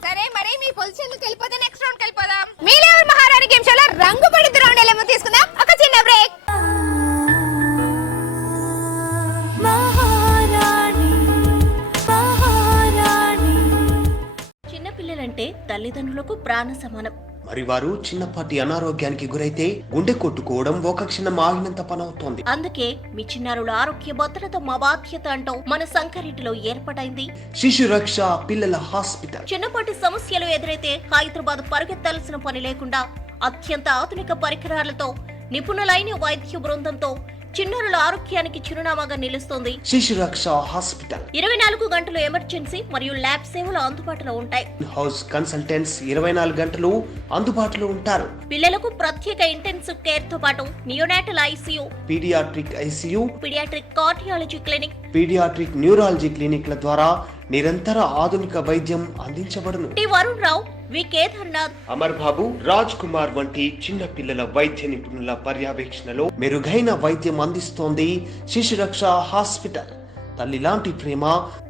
సరే మరి మీ పొజిషన్ వెళ్ళిపోతే నెక్స్ట్ రౌండ్ వెళ్ళిపోదాం. మీరెవరు మహారాణి గేమ్ షోలో రంగు పడింది రౌండ్ ఏమో తీసుకుందాం. ఒక చిన్న బ్రేక్. చిన్నపిల్లలంటే తల్లిదండ్రులకు ప్రాణ సమానం. మరి వారు చిన్నపాటి అనారోగ్యానికి గురైతే గుండె కొట్టుకోవడం ఒక క్షణం ఆగినంత పనవుతోంది. అందుకే మీ చిన్నారుల ఆరోగ్య భద్రత మా బాధ్యత అంటూ మన సంగారెడ్డిలో ఏర్పాటైంది శిశు రక్ష పిల్లల హాస్పిటల్. చిన్నపాటి సమస్యలు ఎదురైతే హైదరాబాద్ పరుగెత్తాల్సిన పని లేకుండా అత్యంత ఆధునిక పరికరాలతో నిపుణులైన వైద్య బృందంతో చిన్నారుల ఆరోగ్యానికి చిరునామాగా నిలుస్తోంది శిశు రక్ష హాస్పిటల్. 24 గంటలు ఎమర్జెన్సీ మరియు ల్యాబ్ సేవలు అందుబాటులో ఉంటాయి. హౌస్ కన్సల్టెంట్స్ 24 గంటలు అందుబాటులో ఉంటారు. పిల్లలకు ప్రత్యేక ఇంటెన్సివ్ కేర్ తో పాటు neonatal ICU, paediatric ICU, paediatric cardiology clinic, paediatric neurology క్లినిక్ల ద్వారా నిరంతర ఆధునిక వైద్యం అందించబడును. టి వరుణ్ రావు, వి కేదార్నాథ్, అమర్ బాబు, రాజ్ కుమార్ వంటి చిన్న పిల్లల వైద్య నిపుణుల పర్యవేక్షణలో మెరుగైన వైద్యం అందిస్తోంది శిశు రక్ష హాస్పిటల్. తల్లి లాంటి ప్రేమ,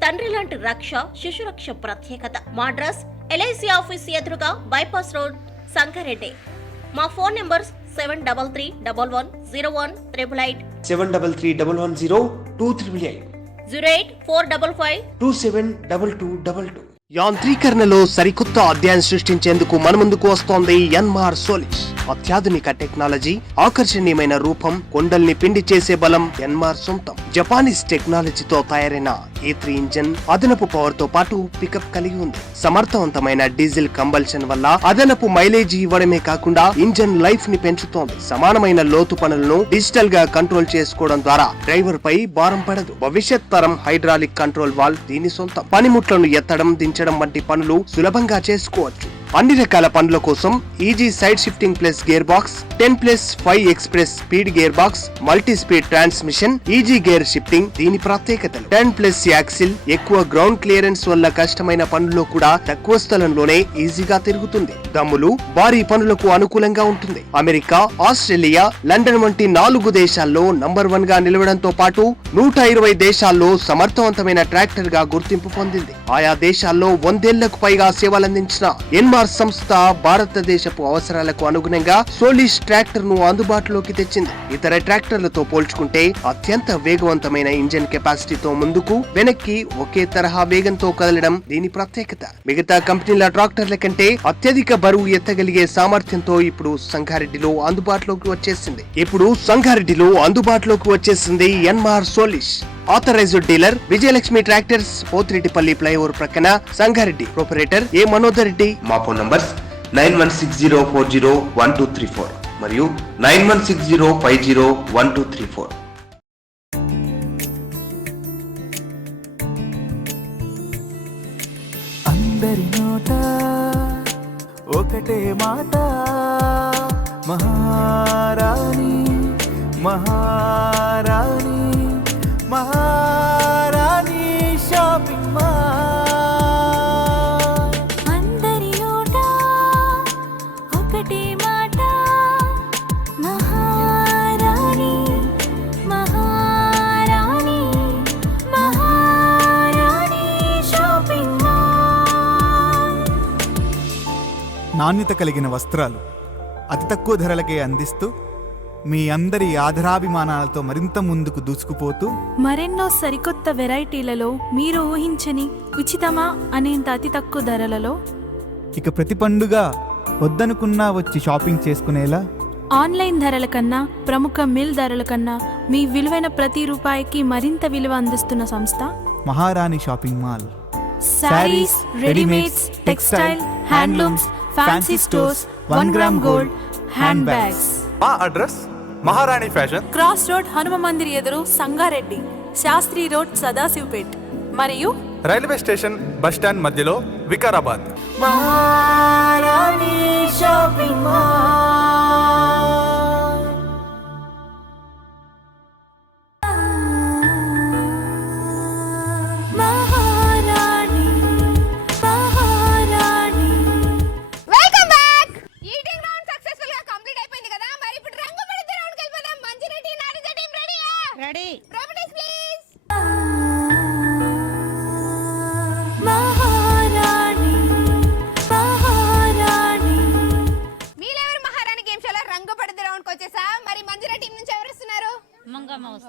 తండ్రి లాంటి రక్ష శిశు రక్ష ప్రత్యేకత. మా అడ్రస్ ఎల్ఐసి ఆఫీస్ ఎదురుగా బైపాస్ రోడ్, సంగారెడ్డి. మా ఫోన్ నంబర్స్ 7311018888, 7331102388, 08455272222. యాంత్రీకరణలో సరికొత్త అధ్యాయం సృష్టించేందుకు మన ముందుకు వస్తోంది ఎన్మార్ సోలిష్. అత్యాధునిక టెక్నాలజీ, ఆకర్షణీయమైన రూపం, కొండల్ని పిండి చేసే బలం ఎన్మార్ సొంతం. జపానీస్ టెక్నాలజీతో తయారైన E3 ఇంజన్ అదనపు పవర్ తో పాటు పికప్ కలిగి ఉంది. సమర్థవంతమైన డీజిల్ కంబల్షన్ వల్ల అదనపు మైలేజీ ఇవ్వడమే కాకుండా ఇంజన్ లైఫ్ ని పెంచుతోంది. సమానమైన లోతు పనులను డిజిటల్ గా కంట్రోల్ చేసుకోవడం ద్వారా డ్రైవర్ పై భారం పడదు. భవిష్యత్ తరం హైడ్రాలిక్ కంట్రోల్ వాల్వ్ దీని సొంతం. పనిముట్లను ఎత్తడం, దించడం వంటి పనులు సులభంగా చేసుకోవచ్చు. అన్ని రకాల పనుల కోసం easy side shifting plus gear box, 10+5 express speed gear box, multi speed transmission, easy gear shifting దీని ప్రత్యేకతలు. 10+ యాక్సిల్, ఎక్కువ గ్రౌండ్ క్లియరెన్స్ వల్ల కష్టమైన పనుల్లో కూడా తక్కువ స్థలంలోనే ఈజీగా తిరుగుతుంది. దమ్ములు భారీ పనులకు అనుకూలంగా ఉంటుంది. అమెరికా, ఆస్ట్రేలియా, లండన్ వంటి 4 దేశాల్లో నంబర్ 1 గా నిలవడంతో పాటు 120 దేశాల్లో సమర్థవంతమైన ట్రాక్టర్ గా గుర్తింపు పొందింది. ఆయా దేశాల్లో 100 ఏళ్లకు పైగా సేవలందించిన ఎన్మార్ సంస్థ భారతదేశపు అవసరాలకు అనుగుణంగా సోలిష్ ట్రాక్టర్ ను అందుబాటులోకి తెచ్చింది. ఇతర ట్రాక్టర్లతో పోల్చుకుంటే అత్యంత వేగవంతమైన ఇంజన్ కెపాసిటీతో ముందుకు వెనక్కి ఒకే తరహా వేగంతో కదలడం దీని ప్రత్యేకత. మిగతా కంపెనీల ట్రాక్టర్ల కంటే అత్యధిక బరువు ఎత్తగలిగే సామర్థ్యంతో ఇప్పుడు సంగారెడ్డిలో అందుబాటులోకి వచ్చేసింది ఎన్మార్ సోలిష్. Authorised dealer Vijayalakshmi tractors, Pothireddipalli flyover ప్రక్కన, సంగారెడ్డి. Proprietor A Manodar Reddy. మా ఫోన్ నంబర్స్ 9160401234 మరియు 9160501234. అందరి నోట ఒకటే మాట, మహారాణి మహారాణి మహారాణి షాపింగ్ మాల్. అందరి నోట ఒకటే మాట, మహారాణి మహారాణి మహారాణి షాపింగ్ మాల్. నాణ్యత కలిగిన వస్త్రాలు అతి తక్కువ ధరలకే అందిస్తూ మీ అందరి ఆదరాభిమానాలతో మరింత ముందుకు దూసుకుపోతూ మరెన్నో సరికొత్త వెరైటీలలో మీరు ఊహించని ఉచితమా అనేంత అతి తక్కువ ధరలలో ఇక ప్రతి పండుగ వద్దనుకున్నా వచ్చి షాపింగ్ చేసుకునేలా ఆన్లైన్ ధరల కన్నా, ప్రముఖ మిల్ ధరల కన్నా మీ విలువైన ప్రతి రూపాయికి మరింత విలువ అందిస్తున్న సంస్థ మహారాణి shopping mall. Saris, readymades, textile, handlooms, fancy stores, 1 gram gold, hand bags. మా అడ్రస్ మహారాణి fashion, cross road Hanuma Mandir ఎదురు, సంగారెడ్డి. శాస్త్రి రోడ్, సదాశివపేట్. మరియు రైల్వే స్టేషన్ బస్ స్టాండ్ మధ్యలో, వికారాబాద్. మహారాణి షాపింగ్ మాల్. మహారాణి మహారాణి. Welcome back. Eating round successful గా కంప్లీట్ అయిపోయింది కదా. మరి ఇప్పుడు రంగు పడితే రౌండ్ కి వెళ్ళిపోదాం. మంచిరెడ్డి నారిజ టీం రెడీయా? రెడీ. Properties please. మహారాణి మహారాణి. మీరెవరు మహారాణి గేమ్ షోలో రంగు పడితే రౌండ్ కి వచ్చేసా. మరి మంచిరెడ్డి టీం నుంచి ఎవరు వస్తున్నారు?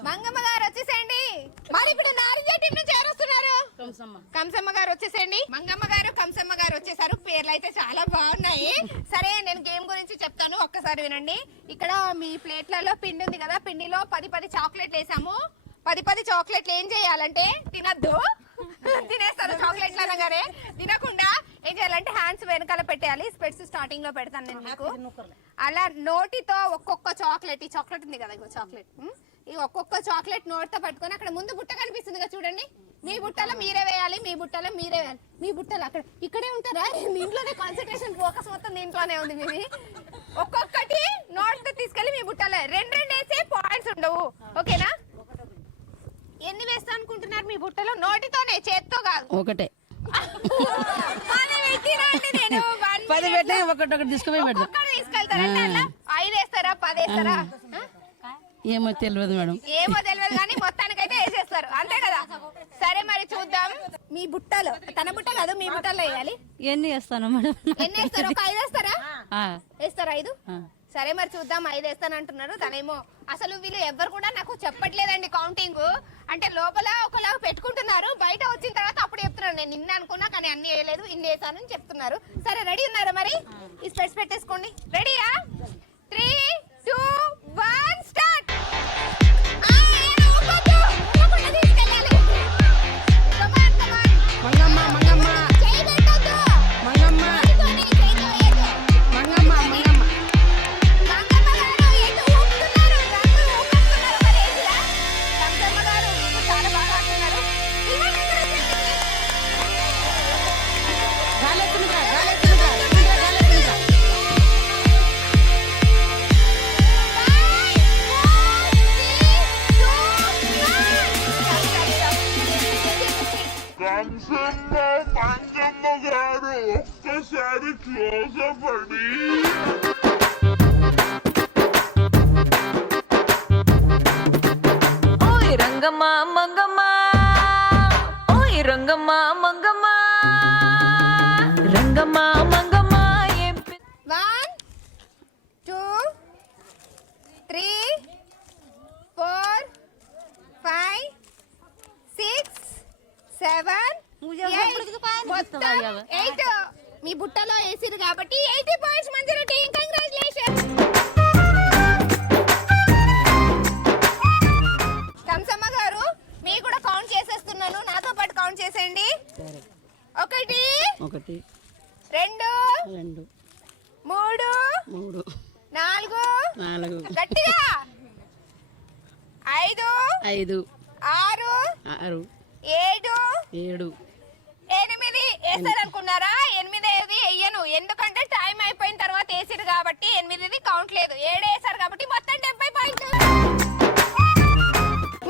మంగమ్మ గారు వచ్చేసేయండి. మరి ఇప్పుడు నారిజ టీం నుంచి ఎవరు వస్తున్నారు? కంసమ్మ గారు వచ్చేసేయండి. మంగమ్మ గారు, కంసమ్మ గారు వచ్చేసారు. పేర్లు అయితే చాలా బాగున్నాయి. సరే, నేను గేమ్ గురించి చెప్తాను, ఒక్కసారి వినండి. ఇక్కడ మీ ప్లేట్లలో పిండి ఉంది కదా, పిండిలో 10 చాక్లెట్లు వేసాము. 10 చాక్లెట్లు ఏం చేయాలంటే తినద్దు, తినేస్తారు చాక్లెట్లు అనగానే. తినకుండా ఏం చేయాలంటే హ్యాండ్స్ వెనకాల పెట్టేయాలి. స్పెట్స్ స్టార్టింగ్ లో పెడతాను నేను మీకు. అలా నోటితో ఒక్కొక్క చాక్లెట్, ఈ చాక్లెట్ ఉంది కదా, ఇంకో చాక్లెట్, ఈ ఒక్కొక్క చాక్లెట్ నోటితో పట్టుకొని, అక్కడ ముందు బుట్ట కనిపిస్తుంది కదా చూడండి, మీ బుట్టలో మీరే వేయాలి, మీ బుట్టలో మీరే వేయాలి. మీ బుట్టలో అక్కడ ఇక్కడే ఉంటారా? దీంట్లోనే కాన్సన్ట్రేషన్, ఫోకస్ మొత్తం దీంట్లోనే ఉంది మీది. ఒక్కొక్కటి నోట్ తీసుకెళ్లి మీ బుట్టలో 2 వేసే పాయింట్స్ ఉండవు. ఓకేనా? ఎన్ని వేస్తా అనుకుంటున్నారు మీ బుట్టలో? నోటితోనే, చేత్తో కాదు. ఒకటే 10 పెట్టినండి నేను. 10 పెట్టే ఒకటి తీసుకుపోయి పెడదాం. ఒక్కటి తీసుకెళ్తారంటే అలా 5 వేస్తారా, 10 వేస్తారా? ఏమో తెలియదు మేడం. ఏమో తెలియదు కానీ మొత్తానికైతే వేసేస్తారు, అంతే కదా? సరే, మరి చూద్దాం. మీ బుట్టలో, తన బుట్ట కాదు, మీ బుట్టలో వేయాలి. ఎన్ని వేస్తాను మేడం? ఎన్ని వేస్తారు? ఒక 5 వేస్తారా? వేస్తారా 5? సరే, మరి చూద్దాం. 5 వేస్తాను అంటున్నారు. తనేమో అసలు వీళ్ళు ఎవ్వరు కూడా నాకు చెప్పట్లేదండి కౌంటింగ్. అంటే లోపల ఒకలాగా పెట్టుకుంటున్నారు, బయట వచ్చిన తర్వాత అప్పుడు చెప్తున్నారు. నేను నిన్న అనుకున్నా కానీ అన్ని వేయలేదు, ఇన్ని వేసానని చెప్తున్నారు. సరే, రెడీ ఉన్నారా? మరి ఈ స్పెట్స్ పెట్టేసుకోండి. రెడీయా? 3, 2, 1 స్టార్ట్. మంగమ్మ మంగమ్మ మంగమ్మ మంగమ్మ మంగమ్మ. గాలెత్తునుగా గాలెత్తునుగా ఓయ్ రంగమ్మ మంగమ్మ ఓయ్ రంగమ్మ మంగమ్మ రంగమ్మ మంగమ్మ ఏం 1 2 3 4 5 6 7 8 మీ బుట్టలో వేసిరు కాబట్టి 80 పాయింట్స్ మంజూరు టీం కంగ్రాచులేషన్స్. కంసమ్మ గారు మీ కూడా కౌంట్ చేసేస్తున్నాను, నాతో పాటు కౌంట్ చేసేయండి. 1 1 2 2 3 3 4 4 గట్టిగా 5 5 6 6 7 7 8 వేస్తారనుకున్నారా? 8 వేయను, ఎందుకంటే టైం అయిపోయిన తర్వాత వేసిరు కాబట్టి 8ది కౌంట్ లేదు. 7 వేసారు కాబట్టి మొత్తం 70 పాయింట్లు.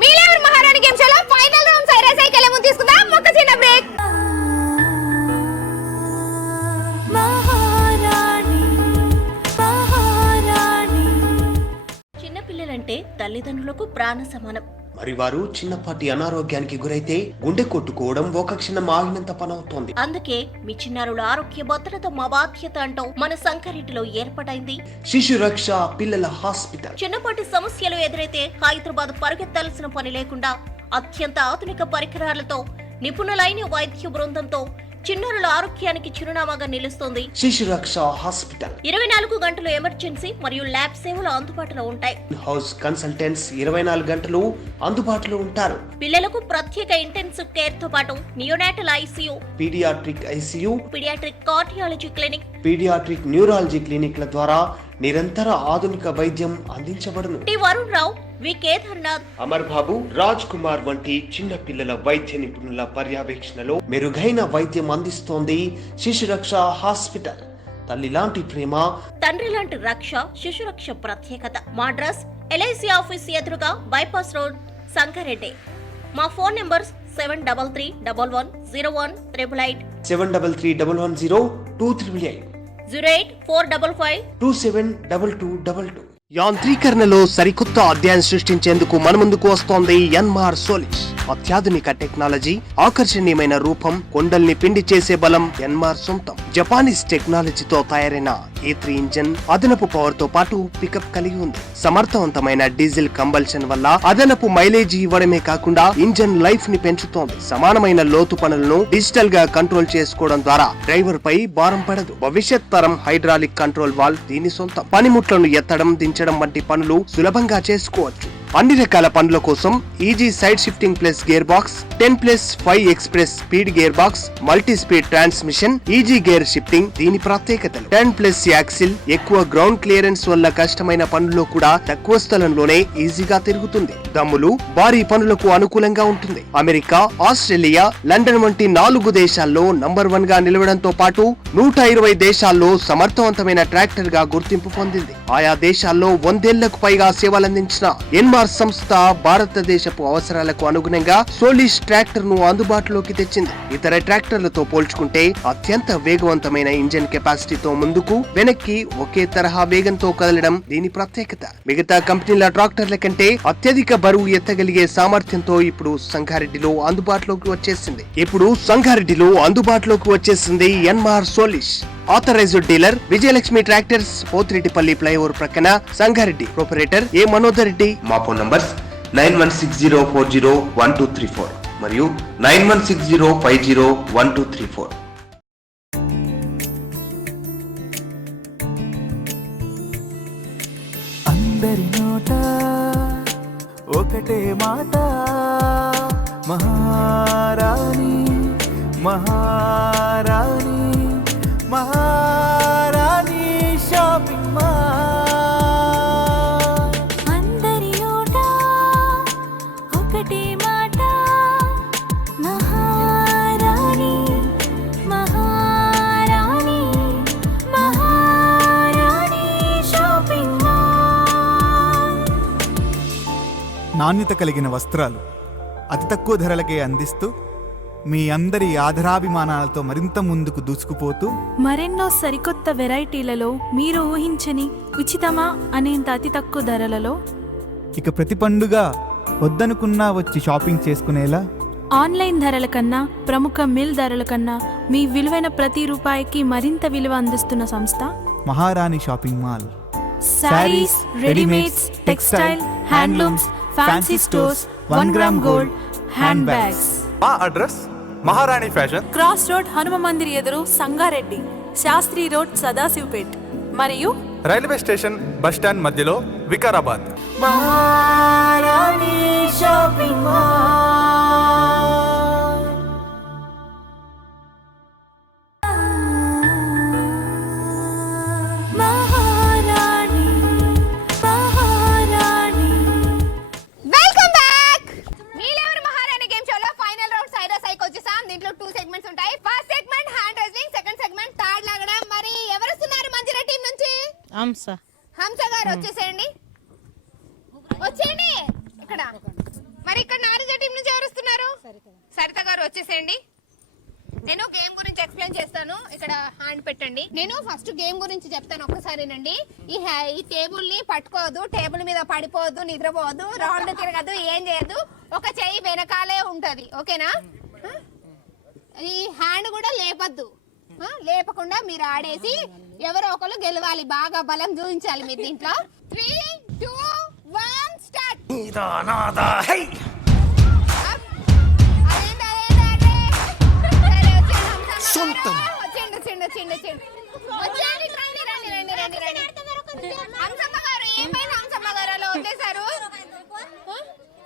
మీరెవరు మహారాణి గేమ్ షోలో ఫైనల్ రౌండ్ సైరస్ సైకిల్ ముందు తీసుకుందాం. ఒక చిన్న బ్రేక్. మహారాణి మహారాణి చిన్నపిల్లలంటే తల్లిదండ్రులకు ప్రాణ సమానం. మరి వారు చిన్నపాటి అనారోగ్యానికి గురైతే గుండె కొట్టుకోవడం ఒక క్షణం ఆగినంత పనవుతోంది. అందుకే మీ చిన్నారుల ఆరోగ్య భద్రత మా బాధ్యత అంటూ మన సంగారెడ్డిలో ఏర్పాటైంది శిశు రక్ష పిల్లల హాస్పిటల్. చిన్నపాటి సమస్యలు ఎదురైతే హైదరాబాద్ పరుగెత్తాల్సిన పని లేకుండా అత్యంత ఆధునిక పరికరాలతో నిపుణులైన వైద్య బృందంతో చిన్నారుల ఆరోగ్యానికి చిరునామాగా నిలుస్తోంది శిశు రక్ష హాస్పిటల్. 24 గంటలు ఎమర్జెన్సీ మరియు ల్యాబ్ సేవలు అందుబాటులో ఉంటాయి. హౌస్ కన్సల్టెంట్స్ 24 గంటలు అందుబాటులో ఉంటారు. పిల్లలకు ప్రత్యేక ఇంటెన్సివ్ కేర్ తో పాటు neonatal ICU, paediatric ICU, paediatric cardiology clinic, paediatric neurology క్లినిక్ల ద్వారా నిరంతర ఆధునిక వైద్యం అందించబడును. టి వరుణ్ రావు, వి కేదార్నాథ్, అమర్ బాబు, రాజ్ కుమార్ వంటి చిన్న పిల్లల వైద్య నిపుణుల పర్యవేక్షణలో మెరుగైన వైద్యం అందిస్తోంది శిశు రక్ష హాస్పిటల్. తల్లి లాంటి ప్రేమ, తండ్రి లాంటి రక్ష శిశు రక్ష ప్రత్యేకత. మా అడ్రస్ ఎల్ఐసి ఆఫీస్ ఎదురుగా బైపాస్ రోడ్, సంగారెడ్డి. మా ఫోన్ నంబర్స్ 7311018888, 7331102388, 08455272222. యాంత్రీకరణలో సరికొత్త అధ్యాయం సృష్టించేందుకు మన ముందుకు వస్తోంది ఎన్మార్ సోలిష్. అత్యాధునిక టెక్నాలజీ, ఆకర్షణీయమైన రూపం, కొండల్ని పిండి చేసే బలం ఎన్మార్ సొంతం. జపానీస్ టెక్నాలజీతో తయారైన E3 ఇంజన్ అదనపు పవర్ తో పాటు పికప్ కలిగి ఉంది. సమర్థవంతమైన డీజిల్ కంబల్షన్ వల్ల అదనపు మైలేజీ ఇవ్వడమే కాకుండా ఇంజన్ లైఫ్ ని పెంచుతోంది. సమానమైన లోతు పనులను డిజిటల్ గా కంట్రోల్ చేసుకోవడం ద్వారా డ్రైవర్ పై భారం పడదు. భవిష్యత్ తరం హైడ్రాలిక్ కంట్రోల్ వాల్వ్ దీని సొంతం. పనిముట్లను ఎత్తడం, దించడం వంటి పనులు సులభంగా చేసుకోవచ్చు. అన్ని రకాల పనుల కోసం easy side shifting plus gear box, 10+5 express speed gear box, multi speed transmission, easy gear shifting దీని ప్రత్యేకతలు. 10+ యాక్సిల్, ఎక్కువ గ్రౌండ్ క్లియరెన్స్ వల్ల కష్టమైన పనుల్లో కూడా తక్కువ స్థలంలోనే ఈజీగా తిరుగుతుంది. దమ్ములు భారీ పనులకు అనుకూలంగా ఉంటుంది. అమెరికా, ఆస్ట్రేలియా, లండన్ వంటి 4 దేశాల్లో నంబర్ 1 గా నిలవడంతో పాటు 120 దేశాల్లో సమర్థవంతమైన ట్రాక్టర్ గా గుర్తింపు పొందింది. ఆయా దేశాల్లో 100 ఏళ్లకు పైగా సేవలందించిన ఎన్మార్ సంస్థ భారతదేశపు అవసరాలకు అనుగుణంగా సోలిష్ ట్రాక్టర్ ను అందుబాటులోకి తెచ్చింది. ఇతర ట్రాక్టర్లతో పోల్చుకుంటే అత్యంత వేగవంతమైన ఇంజన్ కెపాసిటీతో ముందుకు, వెనక్కి ఒకే తరహా వేగంతో కదలడం దీని ప్రత్యేకత. మిగతా కంపెనీల ట్రాక్టర్ల కంటే అత్యధిక బరువు ఎత్తగలిగే సామర్థ్యంతో ఇప్పుడు సంగారెడ్డిలో అందుబాటులోకి వచ్చేసింది ఎన్మార్ సోలిష్. Authorised dealer Vijayalakshmi tractors, Pothireddipalli flyover ప్రక్కన, సంగారెడ్డి. Proprietor A Manodar Reddy. మా ఫోన్ నంబర్స్ 9160401234 మరియు 9160501234. అందరి నోట ఒకటే మాట, మహారాణి మహారాణి మహారాణి షాపింగ్ మాల్. అందరి నోట ఒకటే మాట, మహారాణి మహారాణి మహారాణి షాపింగ్ మాల్. నాణ్యత కలిగిన వస్త్రాలు అతి తక్కువ ధరలకే అందిస్తూ మీ అందరి ఆదరాభిమానాలతో మరింత ముందుకు దూసుకుపోతూ మరెన్నో సరికొత్త వెరైటీలలో మీరు ఊహించని ఉచితమా అనేంత అతి తక్కువ ధరలలో ఇక ప్రతి పండుగ వద్దనుకున్నా వచ్చి షాపింగ్ చేసుకునేలా ఆన్లైన్ ధరల కన్నా ప్రముఖ మిల్ ధరల కన్నా మీ విలువైన ప్రతి రూపాయికి మరింత విలువ అందిస్తున్న సంస్థ మహారాణి shopping mall. Saris, readymades, textile, handlooms, fancy stores, 1 gram gold, hand bags. మా అడ్రస్ మహారాణి fashion, cross road Hanuma Mandir ఎదురు సంగారెడ్డి, శాస్త్రి రోడ్ సదాశివపేట్ మరియు రైల్వే స్టేషన్ బస్ స్టాండ్ మధ్యలో వికారాబాద్. మహారాణి షాపింగ్ మాల్. మహారాణి మహారాణి. Welcome back. మీరెవరు మహారాణి గేమ్ షోలో ఫైనల్ రౌండ్ సైడ్ సైకి వచ్చేసాం. దీంట్లో 2 సెగ్మెంట్స్ ఉంటాయి. First segment hand raising, second segment తాడ్ లాగడం. మరి ఎవరు వస్తున్నారు మంచిరా టీం నుంచి? హంస గారు వచ్చేసేయండి. వచ్చేయండి ఇక్కడ. మరి ఇక్కడ నారింజ టీం నుంచి ఎవరు వస్తున్నారు? సరిత గారు వచ్చేసేయండి. నేను గేమ్ గురించి ఎక్స్ప్లెయిన్ చేస్తాను. ఇక్కడ హ్యాండ్ పెట్టండి. నేను ఫస్ట్ గేమ్ గురించి చెప్తాను, ఒక్కసారినండి. ఈ టేబుల్ ని పట్టుకోవద్దు, టేబుల్ మీద పడిపోవద్దు, నిద్రపోవద్దు, రౌండ్ తిరగద్దు, ఏం చేయద్దు. ఒక చెయ్యి వెనకాలే ఉంటది, ఓకేనా? ఈ హ్యాండ్ కూడా లేపద్దు. లేపకుండా మీరు ఆడేసి ఎవరో ఒకరు గెలవాలి. బాగా బలం చూపించాలి మీరు దీంట్లో. 3, 2, 1 స్టార్ట్.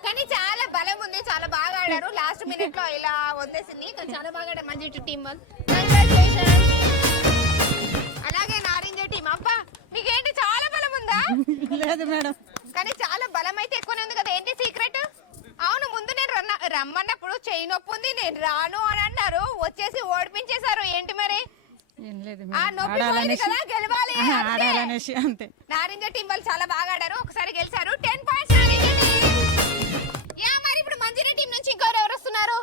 కానీ చాలా బలం ఉంది, చాలా బాగా ఆడారు. లాస్ట్ మినిట్ లో ఇలా వదిలేసింది, కానీ చాలా బాగా ఆడారు. మంచి టీం వాళ్ళు. అలాగే నారింజ టీం. అబ్బా మీకేంటి చాలా బలం ఉందా? లేదు మేడం, కానీ చాలా బలం అయితే ఎక్కువనే ఉంది కదా. ఏంటి సీక్రెట్? అవును, ముందు నేను రమ్మన్నప్పుడు చెయ్యి నొప్పి ఉంది, నేను రాను అని అన్నారు. వచ్చేసి ఓడిపించేశారు. ఏంటి మరి? ఆ నొప్పి పోయింది కదా, గెలవాలి అంతే. నారింజ టీం వాళ్ళు చాలా బాగా ఆడారు, ఒకసారి గెలిచారు. 10 పాయింట్స్ నారింజ టీం. యా, మరి ఇప్పుడు మంచిర్యాల టీం నుంచి ఇంకెవరు వస్తున్నారు?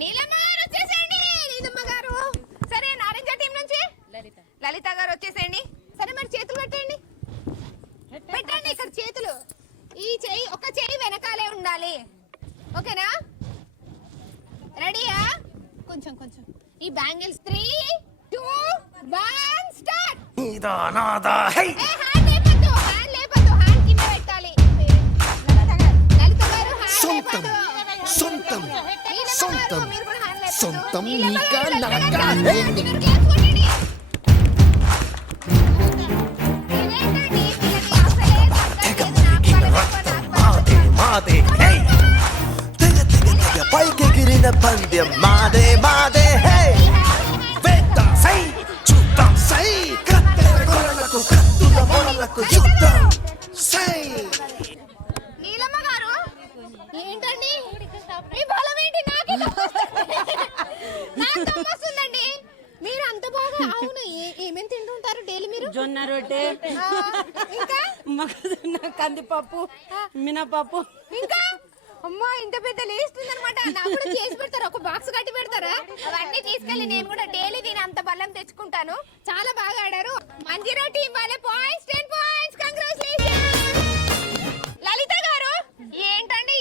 నీలమ్మ గారు వచ్చేసేయండి. నీలమ్మ గారు. సరే, నారింజ టీం నుంచి లలిత గారు వచ్చేసేయండి. సరే, మరి చేతులు పెట్టండి. పెట్టండి ఇక్కడ చేతులు. ఈ చెయ్యి, ఒక చెయ్యి వెనకాలే ఉండాలి, ఓకేనా? రెడీయా? కొంచెం కొంచెం ఈ బ్యాంగిల్స్. 3, 2, 1 స్టార్ట్. హ్యాండ్ లేపొద్దు, హ్యాండ్ లేపొద్దు, హ్యాండ్ కింద పెట్టాలి. లలిత గారు హ్యాండ్ లేపొద్దు. సొంతం మీరు కూడా హ్యాండ్ లేపొద్దు. సొంతం నీకా నాకా ఏంటి? పైకెగిరిన పందెం మాదే మాదే. హే వేద్దాం సై, చూద్దాం సై, కత్తెర కొరలకు కత్తుల మొరలకు యుద్ధం సై. నీలమ్మ గారు ఏంటండి మీ బలం ఏంటి? నాకే నాకు వస్తుందండి. మీరు అంత బాగా. అవును, ఏమేమి తింటుంటారు డైలీ మీరు? జొన్న రొట్టె, ఇంకా మొక్కజొన్న, కందిపప్పు, మినపప్పు. ఇంకా అమ్మా ఇంత పెద్ద లిస్ట్ ఉందన్నమాట. నాకు కూడా చేసి పెడతారా? ఒక బాక్స్ కట్టి పెడతారా? అవన్నీ తీసుకెళ్ళి నేను కూడా డైలీ దీని అంత బలం తెచ్చుకుంటాను. చాలా బాగా ఆడారు. మంజీరా టీం వాళ్ళ పాయింట్స్ 10 పాయింట్స్. కంగ్రాచులేషన్స్. లలిత గారు ఏంటండి,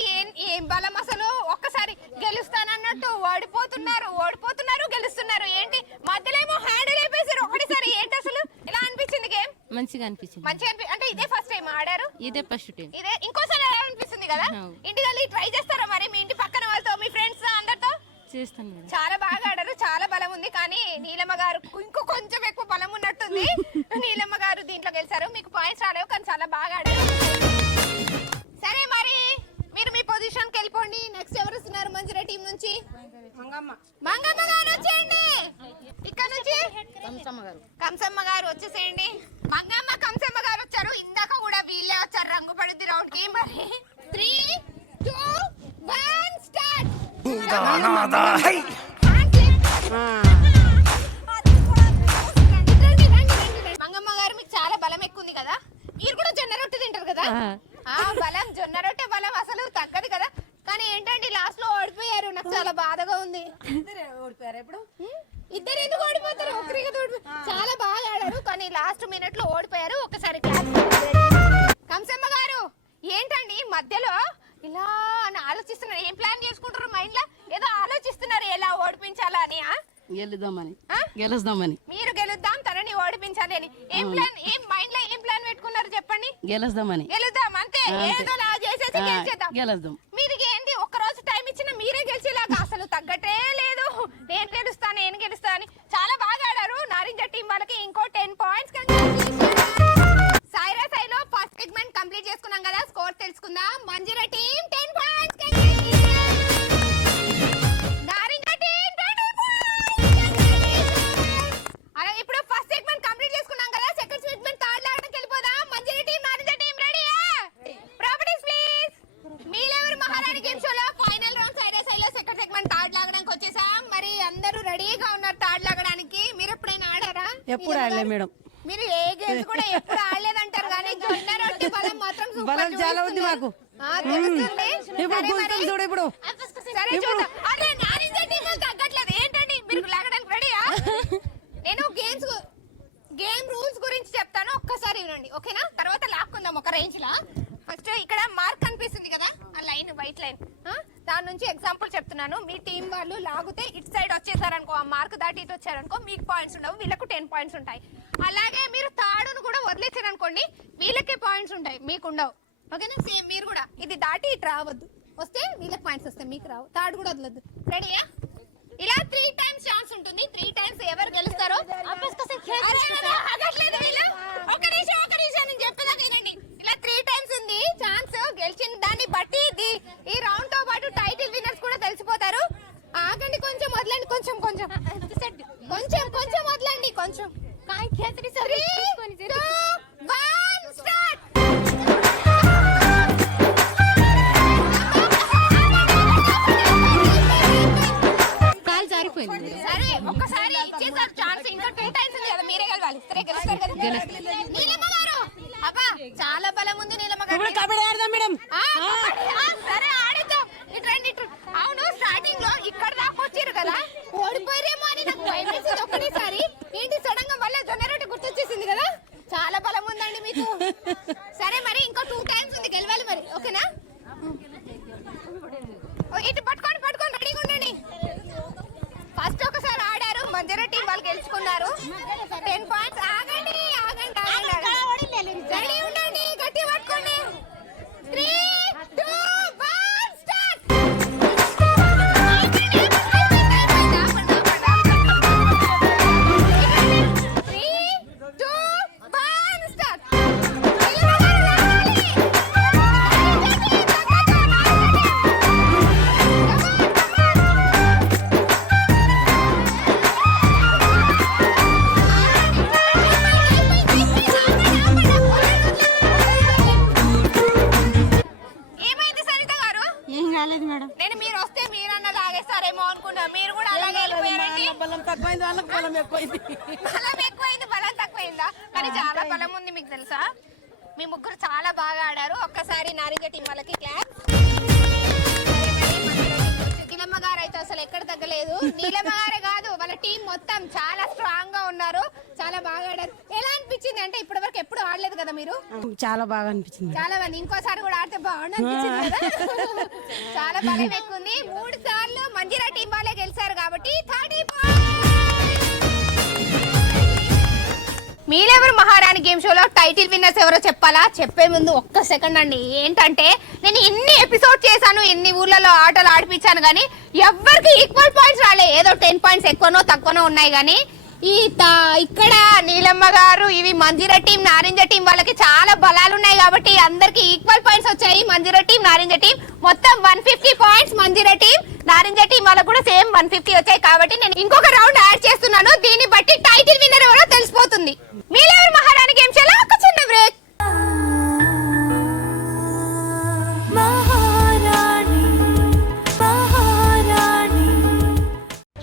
ఏం బలం అసలు? ఒక్కసారి గెలుస్తానన్నట్టు ఓడిపోతున్నారు, గెలుస్తున్నారు. ఏంటి మధ్యలో ఏమో హ్యాండ్ లేపేశారు ఒకటిసారి. ఏంటి అసలు ఇలా అనిపించింది గేమ్? మంచిగా అనిపించింది. అంటే ఇదే ఫస్ట్ టైం ఆడారు? ఇదే ఫస్ట్ టైం. ఇదే ఇంకోసారి ఎలా అనిపిస్తుంది కదా? ఇంటికి వెళ్ళి ట్రై చేస్తారా మరి మీ ఇంటి పక్కన వాళ్ళతో, మీ ఫ్రెండ్స్ అందరితో? చేస్తాను మేడం. చాలా బాగా ఆడారు, చాలా బలం ఉంది. కానీ నీలమ్మ గారు ఇంకో కొంచెం ఎక్కువ బలం ఉన్నట్టుంది. నీలమ్మ గారు దీంట్లో గెలిచారు. మీకు పాయింట్స్ రాలేవు, కానీ చాలా బాగా ఆడారు. సరే, మరి మీరు మీ పొజిషన్ కి వెళ్ళిపోండి. నెక్స్ట్ ఎవరు వస్తున్నారు మంచిర్యాల టీం నుంచి? మంగమ్మ గారు వచ్చేయండి. ఇక్కడ నుంచి కంసమ్మ గారు వచ్చేసేయండి. మంగమ్మ, కంసమ్మ గారు వచ్చారు. ఇందాక కూడా వీళ్ళే వచ్చారు రంగు పడుద్ది రౌండ్ కి. మరి 3, 2, 1 స్టార్ట్. మంగమ్మ గారు మీకు చాలా బలం ఎక్కువ ఉంది కదా. మీరు కూడా జొన్న రొట్టె తింటారు కదా. బలం, జొన్న రొట్టె బలం అసలు తగ్గదు కదా. కానీ ఏంటండి లాస్ట్ లో ఓడిపోయారు. నాకు చాలా చాలా బాధగా ఉంది. ఓడిపోయారు ఇప్పుడు. ఇద్దరు ఎందుకు ఓడిపోతారు? ఒకరికి చాలా బాగా ఆడారు కానీ లాస్ట్ మినిట్ లో ఓడిపోయారు. ఒకసారి కంసమ్మ గారు ఏంటండి మధ్యలో ఇలా అని ఆలోచిస్తున్నారు? ఏం ప్లాన్ చేసుకుంటారు మైండ్ లో? ఏదో ఆలోచిస్తున్నారు ఎలా ఓడిపించాలా అని. గెలుద్దామని మీరు గెలుద్దాం తనని ఓడిపించాలి అని ఏం ప్లాన్, ఏం మైండ్ లో ఏం ప్లాన్ పెట్టుకున్నారు చెప్పండి? గెలుద్దాం అంతే. ఏదో లా చేసేసి గెలిచేద్దాం. మీరు ఏంటి ఒక్క రోజు టైం ఇచ్చినా మీరే గెలిచేలాగా అసలు తగ్గటే లేదు. నేను గెలుస్తా అని చాలా బాగా ఆడారు. నారింజ టీం వాళ్ళకి ఇంకో 10 పాయింట్స్. సాయిరా సాయిలో ఫస్ట్ సెగ్మెంట్ కంప్లీట్ చేసుకున్నాం కదా, స్కోర్ తెలుసుకుందాం. మంజుర టీం 10 పాయింట్స్, నారింజ టీం 20 పాయింట్స్. అలా ఇప్పుడు ఫస్ట్ సెగ్మెంట్ కంప్లీట్ చేసుకున్నాం కదా, సెకండ్ సెగ్మెంట్ థర్డ్ లాగడానికి వెళ్ళిపోదాం. మంజుర టీం నారింజ టీం రెడీయా? Properties please. మీరెవరు మహారాణి గేమ్ షోలో ఫైనల్ రౌండ్ సాయిరా సాయిలో సెకండ్ సెగ్మెంట్ థర్డ్ లాగడానికి వచ్చేసాం. మరి అందరూ రెడీగా ఉన్నారు థర్డ్ లాగడానికి. మీరు ఎప్పుడైనా ఆడారా? ఎప్పుడు ఆడలే మేడం. మీరు ఏ గేమ్స్ కూడా ఎప్పుడు ఆడలేదంటారు కానీ జొన్న రొట్టె బలం మాత్రం బలం చాలా ఉంది మాకు. తెలుస్తుంది. చూడు ఇప్పుడు సరే చూద్దాం. అరే నారింజ టీం తగ్గట్లేదు ఏంటండి? మీరు లాగడానికి రెడీయా? నేను గేమ్ రూల్స్ గురించి చెప్తాను, ఒక్కసారి వినండి ఓకేనా? తర్వాత లాక్కుందాం ఒక రేంజ్ లా. ఫస్ట్ ఇక్కడ మార్క్ కనిపిస్తుంది కదా, ఆ లైన్ వైట్ లైన్, దాని నుంచి ఎగ్జాంపుల్ చెప్తున్నాను. మీ టీం వాళ్ళు లాగితే ఇటు సైడ్ వచ్చేసారనుకో, ఆ మార్క్ దాటి ఇటు వచ్చారనుకో మీకు పాయింట్స్ ఉండవు, వీళ్ళకు 10 పాయింట్స్ ఉంటాయి. అలాగే మీరు తాడును కూడా వదిలేసారనుకోండి, వీళ్ళకే పాయింట్స్ ఉంటాయి, మీకు ఉండవు. ఓకేనా? సేమ్ మీరు కూడా ఇది దాటి ఇటు రావద్దు, వస్తే వీళ్ళకి పాయింట్స్ వస్తాయి, మీకు రావు. తాడు కూడా వదలద్దు. రెడీయా? ఇలా 3 టైమ్స్ ఛాన్స్ ఉంటుంది. 3 టైమ్స్ ఎవరు గెలుస్తారో ఒక నిమిషం నేను చెప్పేదాకా వినండి. ఇలా 3 టైమ్స్ ఉంది ఛాన్స్. గెలిచిన దాన్ని బట్టి ఈ రౌండ్ తో పాటు టైటిల్ విన్నర్స్ కూడా తెలిసిపోతారు. ఆగండి, కొంచెం వదలండి, కొంచెం వదలండి, కొంచెం. 3, 2, 1 స్టార్ట్. సరే ఒక్కసారి ఇచ్చేసారు ఛాన్స్, ఇంకా 2 టైమ్స్ ఉంది కదా, మీరే గెలవాలి. సరే గెలుస్తారు కదా. నీలమ్మ గారు అబ్బా చాలా బలం ఉంది నీలమ్మ గారు. సరే ఆడిద్దాం. ఇటు. అవును స్టార్టింగ్ లో ఇక్కడ దాకా వచ్చారు కదా, ఓడిపోయారేమో అని నాకు భయం వేసింది ఒక్కటేసారి. ఏంటి సడన్ గా మళ్ళీ జొన్న రొట్టె గుర్తొచ్చేసింది కదా. చాలా బలం ఉందండి మీకు. సరే మరి ఇంకో 2 టైమ్స్ ఉంది, గెలవాలి మరి. ఓకేనా? ఇటు పట్టుకొని రెడీగా ఉండండి. ఫస్ట్ ఒకసారి ఆడారు, మంజర టీం వాళ్ళు గెలుచుకున్నారు 10 పాయింట్స్. ఆగండి రెడీ ఉండండి, గట్టి పట్టుకోండి. 3, 2, 1 స్టార్ట్. 3, 2, 1 స్టార్ట్. ఏమైంది సరిత గారు? ఏం కాలేదు మేడం. నేను మీరు వస్తే మీరన్నా లాగేస్తారేమో అనుకున్నా, మీరు కూడా అలాగే వెళ్ళిపోయారండి. బలం తక్కువైంది, వాళ్ళకి బలం ఎక్కువైంది. బలం ఎక్కువైంది, బలం తక్కువైందా? కానీ చాలా బలం ఉంది మీకు తెలుసా? మీ ముగ్గురు చాలా బాగా ఆడారు. ఒక్కసారి నారింజ టీం వాళ్ళకి క్లాప్. నీలమ్మ గారు అయితే అసలు ఎక్కడ తగ్గలేదు. నీలమ్మ గారే కాదు, వాళ్ళ టీం మొత్తం చాలా స్ట్రాంగ్ గా ఉన్నారు, చాలా బాగా ఆడారు. ఎలా అనిపించింది అంటే ఇప్పటి వరకు ఎప్పుడు ఆడలేదు కదా మీరు? చాలా బాగా అనిపించింది. చాలా మంది ఇంకోసారి కూడా ఆడితే బాగుండు అనిపించింది కదా. చాలా బలం ఎక్కువ ఉంది. 3 సార్లు మంజీరా టీం వాళ్ళే గెలిచారు కాబట్టి 30 మీరెవరు మహారాణి గేమ్ షోలో టైటిల్ విన్నర్స్ ఎవరో చెప్పాలా? చెప్పే ముందు ఒక్క సెకండ్ అండి. ఏంటంటే నేను ఎన్ని ఎపిసోడ్ చేశాను, ఎన్ని ఊర్లలో ఆటలు ఆడిపించాను కానీ ఎవ్వరికి ఈక్వల్ పాయింట్స్ రాలే. ఏదో 10 పాయింట్స్ ఎక్కువనో తక్కువనో ఉన్నాయి కానీ ఇక్కడ నీలమ్మ గారు, ఇవి మంజీరా టీం, నారింజ టీం వాళ్ళకి చాలా బలాలు ఉన్నాయి కాబట్టి అందరికి ఈక్వల్ పాయింట్స్ వచ్చాయి. మంజీరా టీం, నారింజ టీం మొత్తం 150 points. Manjira team, Narinja team వాళ్ళకు కూడా సేమ్ 150 వచ్చాయి. కాబట్టి నేను ఇంకొక రౌండ్ యాడ్ చేస్తున్నాను. దీన్ని బట్టి టైటిల్ విన్నర్ ఎవరో తెలిసిపోతుంది. మీరెవరు మహారాణి గేమ్ షోలో ఒక చిన్న బ్రేక్.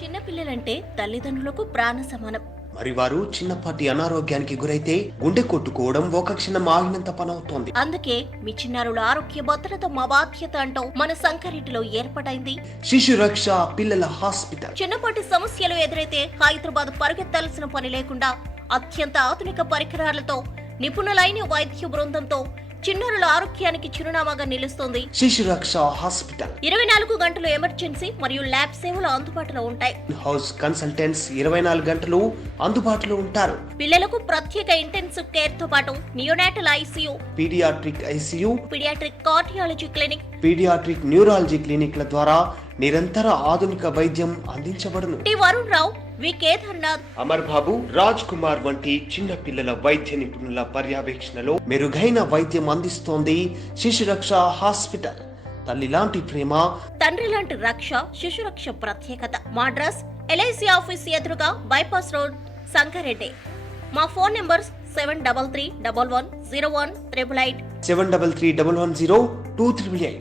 చిన్నపిల్లలంటే తల్లిదండ్రులకు ప్రాణ సమానం. మరి వారు చిన్నపాటి అనారోగ్యానికి గురైతే గుండె కొట్టుకోవడం ఒక క్షణం ఆగినంత పనవుతోంది. అందుకే మీ చిన్నారుల ఆరోగ్య భద్రత మా బాధ్యత అంటూ మన సంగారెడ్డిలో ఏర్పాటైంది శిశు రక్ష పిల్లల హాస్పిటల్. చిన్నపాటి సమస్యలు ఎదురైతే హైదరాబాద్ పరుగెత్తాల్సిన పని లేకుండా అత్యంత ఆధునిక పరికరాలతో నిపుణులైన వైద్య బృందంతో చిన్నారుల ఆరోగ్యానికి చిరునామాగా నిలుస్తుంది శిశు రక్ష హాస్పిటల్. 24 గంటలు ఎమర్జెన్సీ మరియు ల్యాబ్ సేవలు అందుబాటులో ఉంటాయి. హౌస్ కన్సల్టెంట్స్ 24 గంటలు అందుబాటులో ఉంటారు. పిల్లలకు ప్రత్యేక ఇంటెన్సివ్ కేర్ తో పాటు neonatal ICU, paediatric ICU, paediatric cardiology clinic, paediatric neurology క్లినిక్ల ద్వారా నిరంతర ఆధునిక వైద్యం అందించబడును. టి వరుణ్ రావు, వి కేదార్నాథ్, అమర్ బాబు, రాజ్ కుమార్ వంటి చిన్న పిల్లల వైద్య నిపుణుల పర్యవేక్షణలో మెరుగైన వైద్యం అందిస్తోంది శిశు రక్ష హాస్పిటల్. తల్లి లాంటి ప్రేమ, తండ్రి లాంటి రక్ష శిశు రక్ష ప్రత్యేకత. మా అడ్రస్ ఎల్ఐసి ఆఫీస్ ఎదురుగా బైపాస్ రోడ్, సంగారెడ్డి. మా ఫోన్ నంబర్స్ 7331101888, 7331102388,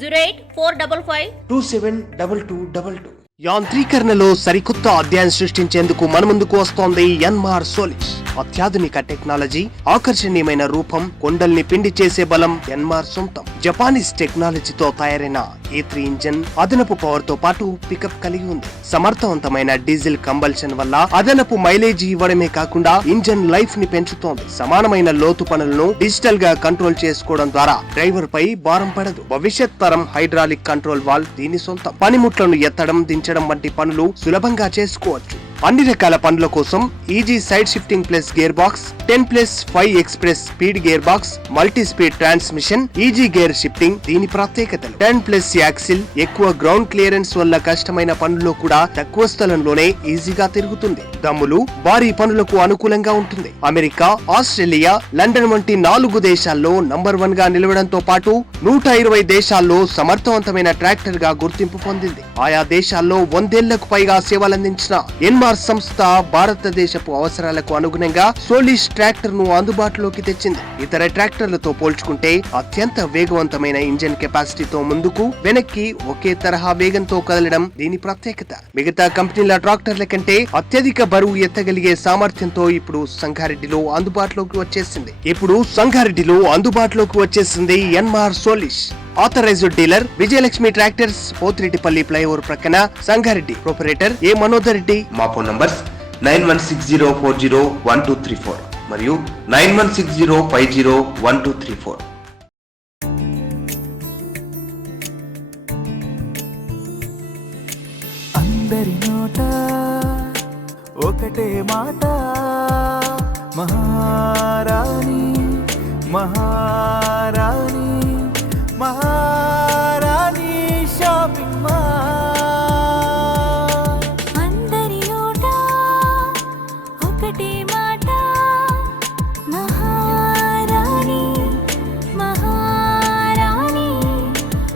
08455272222. యాంత్రీకరణలో సరికొత్త అధ్యాయం సృష్టించేందుకు మన ముందుకు వస్తోంది ఎన్మార్ సోలిష్. అత్యాధునిక టెక్నాలజీ, ఆకర్షణీయమైన రూపం, కొండల్ని పిండి చేసే బలం ఎన్మార్ సొంతం. జపానీస్ టెక్నాలజీతో తయారైన E3 ఇంజన్ అదనపు పవర్ తో పాటు పికప్ కలిగి ఉంది. సమర్థవంతమైన డీజిల్ కంబల్షన్ వల్ల అదనపు మైలేజీ ఇవ్వడమే కాకుండా ఇంజన్ లైఫ్ ని పెంచుతోంది. సమానమైన లోతు పనులను డిజిటల్ గా కంట్రోల్ చేసుకోవడం ద్వారా డ్రైవర్ పై భారం పడదు. భవిష్యత్ తరం హైడ్రాలిక్ కంట్రోల్ వాల్వ్ దీని సొంతం. పనిముట్లను ఎత్తడం, దించడం వంటి పనులు సులభంగా చేసుకోవచ్చు. అన్ని రకాల పనుల కోసం easy side shifting plus gear box, 10+5 express speed gear box, multi speed transmission, easy gear shifting దీని ప్రత్యేకతలు. 10+ యాక్సిల్, ఎక్కువ గ్రౌండ్ క్లియరెన్స్ వల్ల కష్టమైన పనుల్లో కూడా తక్కువ స్థలంలోనే ఈజీగా తిరుగుతుంది. దమ్ములు భారీ పనులకు అనుకూలంగా ఉంటుంది. అమెరికా, ఆస్ట్రేలియా, లండన్ వంటి 4 దేశాల్లో నంబర్ 1 గా నిలవడంతో పాటు 120 దేశాల్లో సమర్థవంతమైన ట్రాక్టర్ గా గుర్తింపు పొందింది. ఆయా దేశాల్లో 100 ఏళ్లకు పైగా సేవలందించిన ఎన్మార్ సంస్థ భారతదేశపు అవసరాలకు అనుగుణంగా సోలిష్ ట్రాక్టర్ ను అందుబాటులోకి తెచ్చింది. ఇతర ట్రాక్టర్లతో పోల్చుకుంటే అత్యంత వేగవంతమైన ఇంజన్ కెపాసిటీతో ముందుకు, వెనక్కి ఒకే తరహా వేగంతో కదలడం దీని ప్రత్యేకత. మిగతా కంపెనీల ట్రాక్టర్ల కంటే అత్యధిక బరువు ఎత్తగలిగే సామర్థ్యంతో ఇప్పుడు సంగారెడ్డిలో అందుబాటులోకి వచ్చేసింది ఎన్మార్ సోలిష్. Authorised dealer Vijayalakshmi tractors, Pothireddipalli flyover ప్రక్కన, సంగారెడ్డి. Proprietor A Manodar Reddy. మా ఫోన్ నంబర్స్ 9160401234 మరియు 9160501234. అందరి నోట ఒకటే మాట, మహారాణి మహారాణి మహారాణి షాపింగ్ మాల్. అందరి నోట ఒకటే మాట, మహారాణి మహారాణి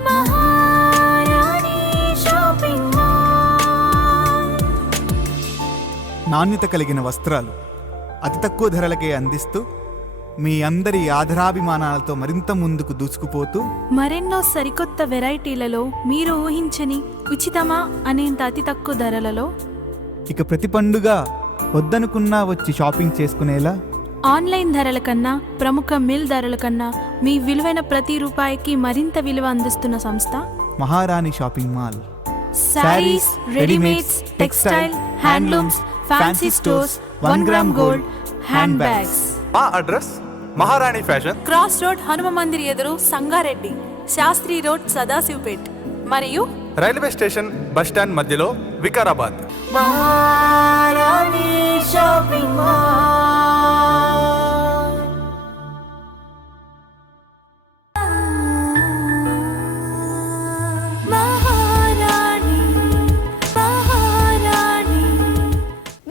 మహారాణి షాపింగ్ మాల్. నాణ్యత కలిగిన వస్త్రాలు అతి తక్కువ ధరలకే అందిస్తూ మీ అందరి ఆదరాభిమానాలతో మరింత ముందుకు దూసుకుపోతూ మరెన్నో సరికొత్త వెరైటీలలో మీరు ఊహించని ఉచితమా అనేంత అతి తక్కువ ధరలలో, ఇక ప్రతి పండుగ వద్దనుకున్నా వచ్చి షాపింగ్ చేసుకునేలా ఆన్లైన్ ధరల కన్నా, ప్రముఖ మిల్ ధరల కన్నా మీ విలువైన ప్రతి రూపాయికి మరింత విలువ అందిస్తున్న సంస్థ మహారాణి shopping mall. Saris, readymades, textile, handlooms, fancy stores, 1 gram gold, hand bags. మా అడ్రస్ మహారాణి fashion, cross road, Hanuma Mandir ఎదురు, సంగారెడ్డి. శాస్త్రి రోడ్, సదాశివపేట్. మరియు రైల్వే స్టేషన్ బస్ స్టాండ్ మధ్యలో, వికారాబాద్. మహారాణి షాపింగ్ మాల్. మహారాణి మహారాణి.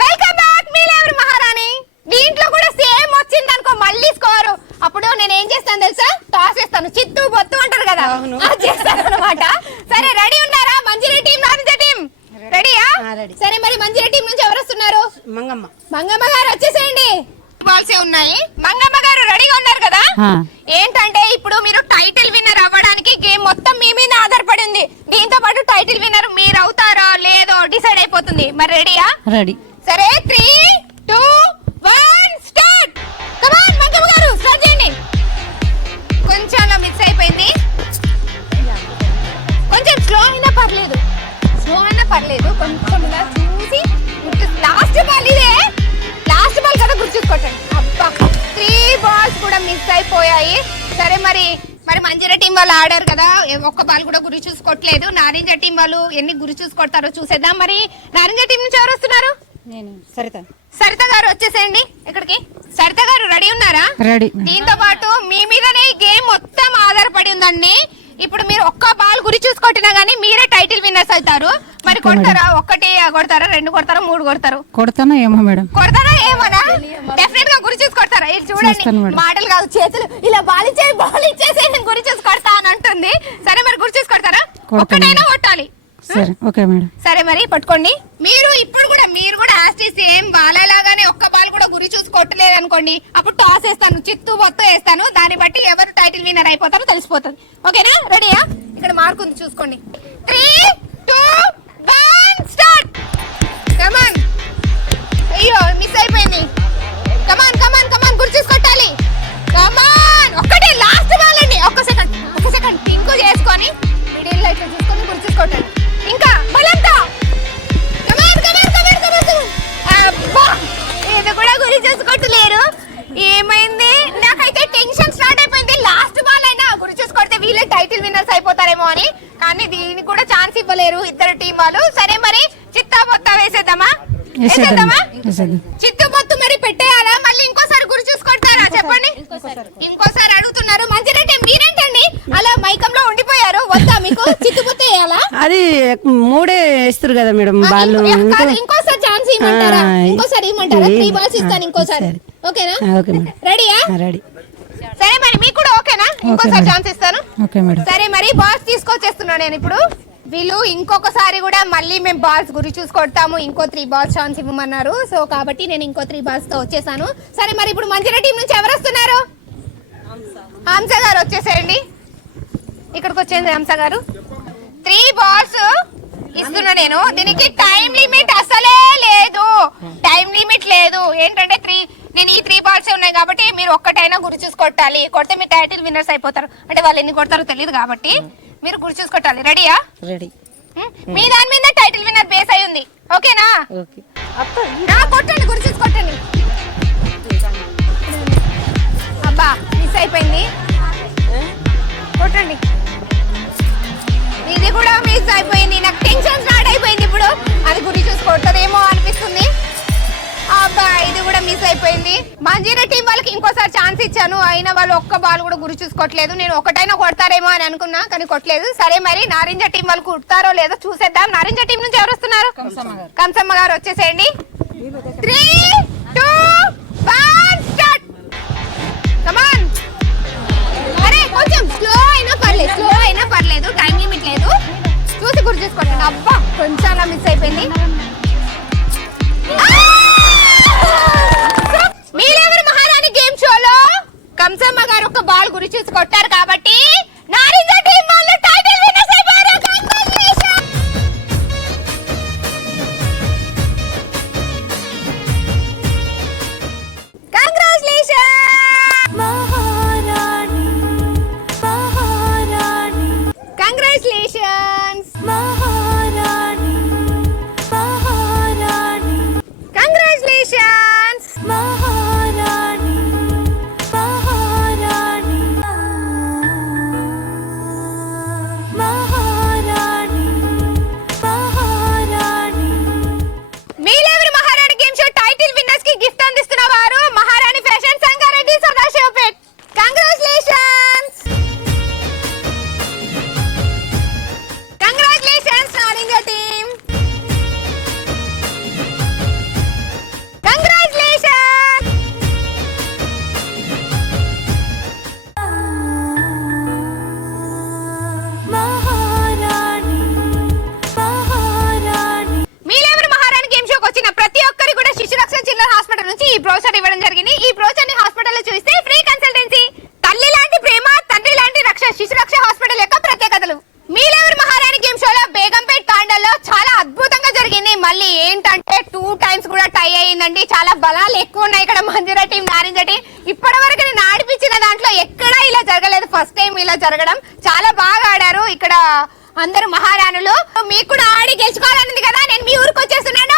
వెల్కమ్ బ్యాక్ మీరెవరు మహారాణి. దీంట్లో కూడా సేమ్ వచ్చింది అనుకో, మళ్ళీ స్కోరు. అప్పుడు నేను ఏం చేస్తాను తెలుసా, టాస్ చేస్తాను. చిత్తు బొత్తు అంటారు కదా, అది చేస్తాను అనమాట. సరే రెడీ ఉన్నారా? మంచిరెడ్డి టీం, రామజ టీం రెడీయా? సరే మరి మంచిరెడ్డి టీం నుంచి ఎవరు వస్తున్నారు? మంగమ్మ గారు వచ్చేసేయండి. బాల్సే ఉన్నాయి. మంగమ్మ గారు రెడీగా ఉన్నారు కదా? ఏంటంటే ఇప్పుడు మీరు టైటిల్ విన్నర్ అవ్వడానికి గేమ్ మొత్తం మీ మీద ఆధారపడి ఉంది. దీంతో పాటు టైటిల్ విన్నర్ మీరు అవుతారా లేదో డిసైడ్ అయిపోతుంది. మరి రెడీయా? రెడీ. సరే 3, 2, పర్లేదు, కొంచెం ఇలా చూసి లాస్ట్ బాల్ ఇదే, లాస్ట్ బాల్ కదా గుర్తు చూసుకోండి. అబ్బా 3 balls కూడా మిస్ అయిపోయాయి. సరే మరి మంజీరా టీం వాళ్ళు ఆడారు కదా, ఒక్క బాల్ కూడా గురి చూసుకోవట్లేదు. నారింజ టీం వాళ్ళు ఎన్ని గురి చూసుకొడతారో చూసేద్దాం. మరి నారింజ టీం నుంచి ఎవరు వస్తున్నారు? నేను సరిత గారు వచ్చేసేయండి ఇక్కడికి. సరిత గారు రెడీ ఉన్నారా? రెడీ. దీంతో పాటు మీ మీదనే ఈ గేమ్ మొత్తం ఆధారపడి ఉందండి. ఇప్పుడు మీరు ఒక్క బాల్ గురి చూసుకొట్టినా గానీ మీరే టైటిల్ విన్నర్స్ అవుతారు. మరి కొడతారా? ఒక్కటి కొడతారా, 2 కొడతారా, 3 కొడతారు? కొడతానా ఏమో మేడం. కొడతారా ఏమన్నా? డెఫినెట్ గా గురి చూసి కొడతారా? ఇది చూడండి, మాటలు కాదు చేతులు ఇలా బాల్ ఇచ్చేసి నేను గురి చూసి కొడతా అని అంటుంది. సరే మరి గురి చూసి కొడతారా? ఒక్కటైనా కొట్టాలి. సరే ఓకే మేడం. సరే మరి పట్టుకోండి. మీరు కూడా సేమ్ బాలలాగానే ఒక్క బాల్ కూడా గురి చూసి కొట్టలేదు అనుకోండి, అప్పుడు టాస్ వేస్తాను, చిత్తు మొత్తం వేస్తాను. దాన్ని బట్టి ఎవరు టైటిల్ విన్నర్ అయిపోతారో తెలిసిపోతుంది. ఓకేనా? రెడీయా? ఇక్కడ మార్క్ ఉంది చూసుకోండి. 3, 2, 1 స్టార్ట్. కమాన్. అయ్యో మిస్ అయిపోయింది. కమాన్ గురి చూసి కొట్టాలి. కమాన్. ఒక్కటే లాస్ట్ బాల్ అండి. ఒక్క సెకండ్ పింకు చేసుకొని మిడిల్ లైట్ చూసుకొని గురి చూసి కొట్టాలి. ఇంకా బలంతో అబ్బా, ఇది కూడా గురి చూసుకొట్టలేరు. ఏమైంది? నాకైతే టెన్షన్ స్టార్ట్ అయిపోయింది. లాస్ట్ బాల్ అయినా గురి చూసుకొడితే వీళ్ళే టైటిల్ విన్నర్స్ అయిపోతారేమో అని, కానీ దీనికి కూడా ఛాన్స్ ఇవ్వలేరు ఇద్దరు టీం వాళ్ళు. సరే మరి చిత్తా మొత్తం వేసేద్దామా? చిత్తు మొత్తం మరి పెట్టేయాలా? మళ్ళీ ఇంకోసారి గురి చూసుకొడతారా? చెప్పండి. ఇంకోసారి అడుగుతున్నారు. మంచిగా మీరేంటండి అలా మైకంలో ఉండిపోయారు? వద్దా మీకు చిత్తు మొత్తం వేయాలా? అది 3 ఇస్తారు కదా మేడం బాల్. ఇంకోసారి ఛాన్స్ ఇవ్వమంటారా? ఇంకోసారి ఇవ్వమంటారా? 3 balls ఇస్తాను ఇంకోసారి. ఓకేనా? రెడీయా? రెడీ. సరే మరి మీకు కూడా ఓకేనా? ఇంకోసారి ఛాన్స్ ఇస్తాను. Okay madam. సరే మరి బాల్స్ తీసుకొచ్చేస్తున్నాను నేను ఇప్పుడు. వీళ్ళు ఇంకొకసారి కూడా మళ్ళీ మేము బాల్స్ గురి చూసి కొడతాము, ఇంకో 3 balls ఛాన్స్ ఇవ్వమన్నారు. సో కాబట్టి నేను ఇంకో 3 balls తో వచ్చేసాను. సరే మరి ఇప్పుడు మంచిగా టీం నుంచి ఎవరు వస్తున్నారు? హంస గారు వచ్చేసేయండి. ఇక్కడికి వచ్చేయండి హంస గారు. 3 balls ఇస్తున్నా నేను. దీనికి టైం లిమిట్ అసలే లేదు. టైం లిమిట్ లేదు. ఏంటంటే నేను ఈ 3 balls ఉన్నాయి కాబట్టి మీరు ఒక్కటైనా గురి చూసి కొట్టాలి. కొడితే మీరు టైటిల్ విన్నర్స్ అయిపోతారు. అంటే వాళ్ళు ఎన్ని కొడతారో తెలియదు కాబట్టి మీరు గురి చూసి కొట్టాలి. రెడీయా? రెడీ. మీ దాని మీద టైటిల్ విన్నర్ బేస్ అయి ఉంది. ఓకేనా? ఓకే. కొట్టండి, గురి చూసి కొట్టండి. అబ్బా మిస్ అయిపోయింది. కొట్టండి. ఇది కూడా మిస్ అయిపోయింది. నాకు టెన్షన్ స్టార్ట్ అయిపోయింది. ఇప్పుడు అది గురి చూసి కొట్టదేమో అనిపిస్తుంది. అబ్బా ఇది కూడా మిస్ అయిపోయింది. మంజీరా టీం వాళ్ళకి ఇంకోసారి ఛాన్స్ ఇచ్చాను, అయినా వాళ్ళు ఒక్క బాల్ కూడా గురి చూసుకోవట్లేదు. నేను ఒకటైనా కొడతారేమో అని అనుకున్నా, కానీ కొట్టలేదు. సరే మరి నారింజ టీం వాళ్ళు కొడతారో లేదో చూసేద్దాం. నారింజ టీం నుంచి ఎవరు వస్తున్నారు? కంసమ్మ గారు వచ్చేసేయండి. 3, 2, 1 స్టార్ట్. కమాన్. అరే కొంచెం స్లో అయినా పర్లేదు, టైం లిమిట్ లేదు. చూసి గురి చూసుకోండి. అబ్బా కొంచెం అలా మిస్ అయిపోయింది. మీరెవరు మహారాణి గేమ్ షోలో కంసమ్మ గారు ఒక బాల్ గురి చూసి కొట్టారు కాబట్టి నారింజ టీం వాళ్ళు టైటిల్ విన్నర్స్ అయిపోయారు. కంగ్రాచులేషన్. మహారాణి మహారాణి కంగ్రాచులేషన్స్. మహారాణి మహారాణి కంగ్రాచులేషన్స్. మహారాణి మహారాణి మహారాణి మహారాణి. మీరెవరు Maharani game show title winners కి గిఫ్ట్ అందిస్తున్న వారు మహారాణి fashion Sangareddy Sadasivpet. Congratulations. Congratulations నారింజ టీం. కంగ్రాచులేషన్స్. మహారాణి మహారాణి. మీరెవరు మహారాణి గేమ్ షోకి వచ్చిన ప్రతి ఒక్కరికి కూడా శిశురక్ష చిల్డ్రన్ హాస్పిటల్ నుంచి ఈ బ్రోచర్ ఇవ్వడం జరిగింది. ఈ బ్రోచర్ ని హాస్పిటల్ లో చూస్తే ఫ్రీ కన్సల్టెన్సీ. తల్లి లాంటి ప్రేమ, తండ్రి లాంటి రక్ష శిశురక్ష హాస్పిటల్ యొక్క ప్రత్యేకతలు. మీరెవరు మహారాణి గేమ్ షోలో బేగంపేట్ తాండాలో చాలా అద్భుతంగా జరిగింది. మళ్ళీ ఏంటంటే 2 times కూడా టై అయ్యిందండి. చాలా బలాలు ఎక్కువ ఉన్నాయి ఇక్కడ మంజీరా టీం, నారింజ టీం. ఇప్పటి వరకు నేను ఆడిపించిన దాంట్లో ఎక్కడా ఇలా జరగలేదు. ఫస్ట్ టైం ఇలా జరగడం. చాలా బాగా ఆడారు ఇక్కడ. అందరూ మహారాణులు. మీకు కూడా ఆడి గెలుచుకోవాలన్నది కదా, నేను మీ ఊరికి వచ్చేస్తున్నాను.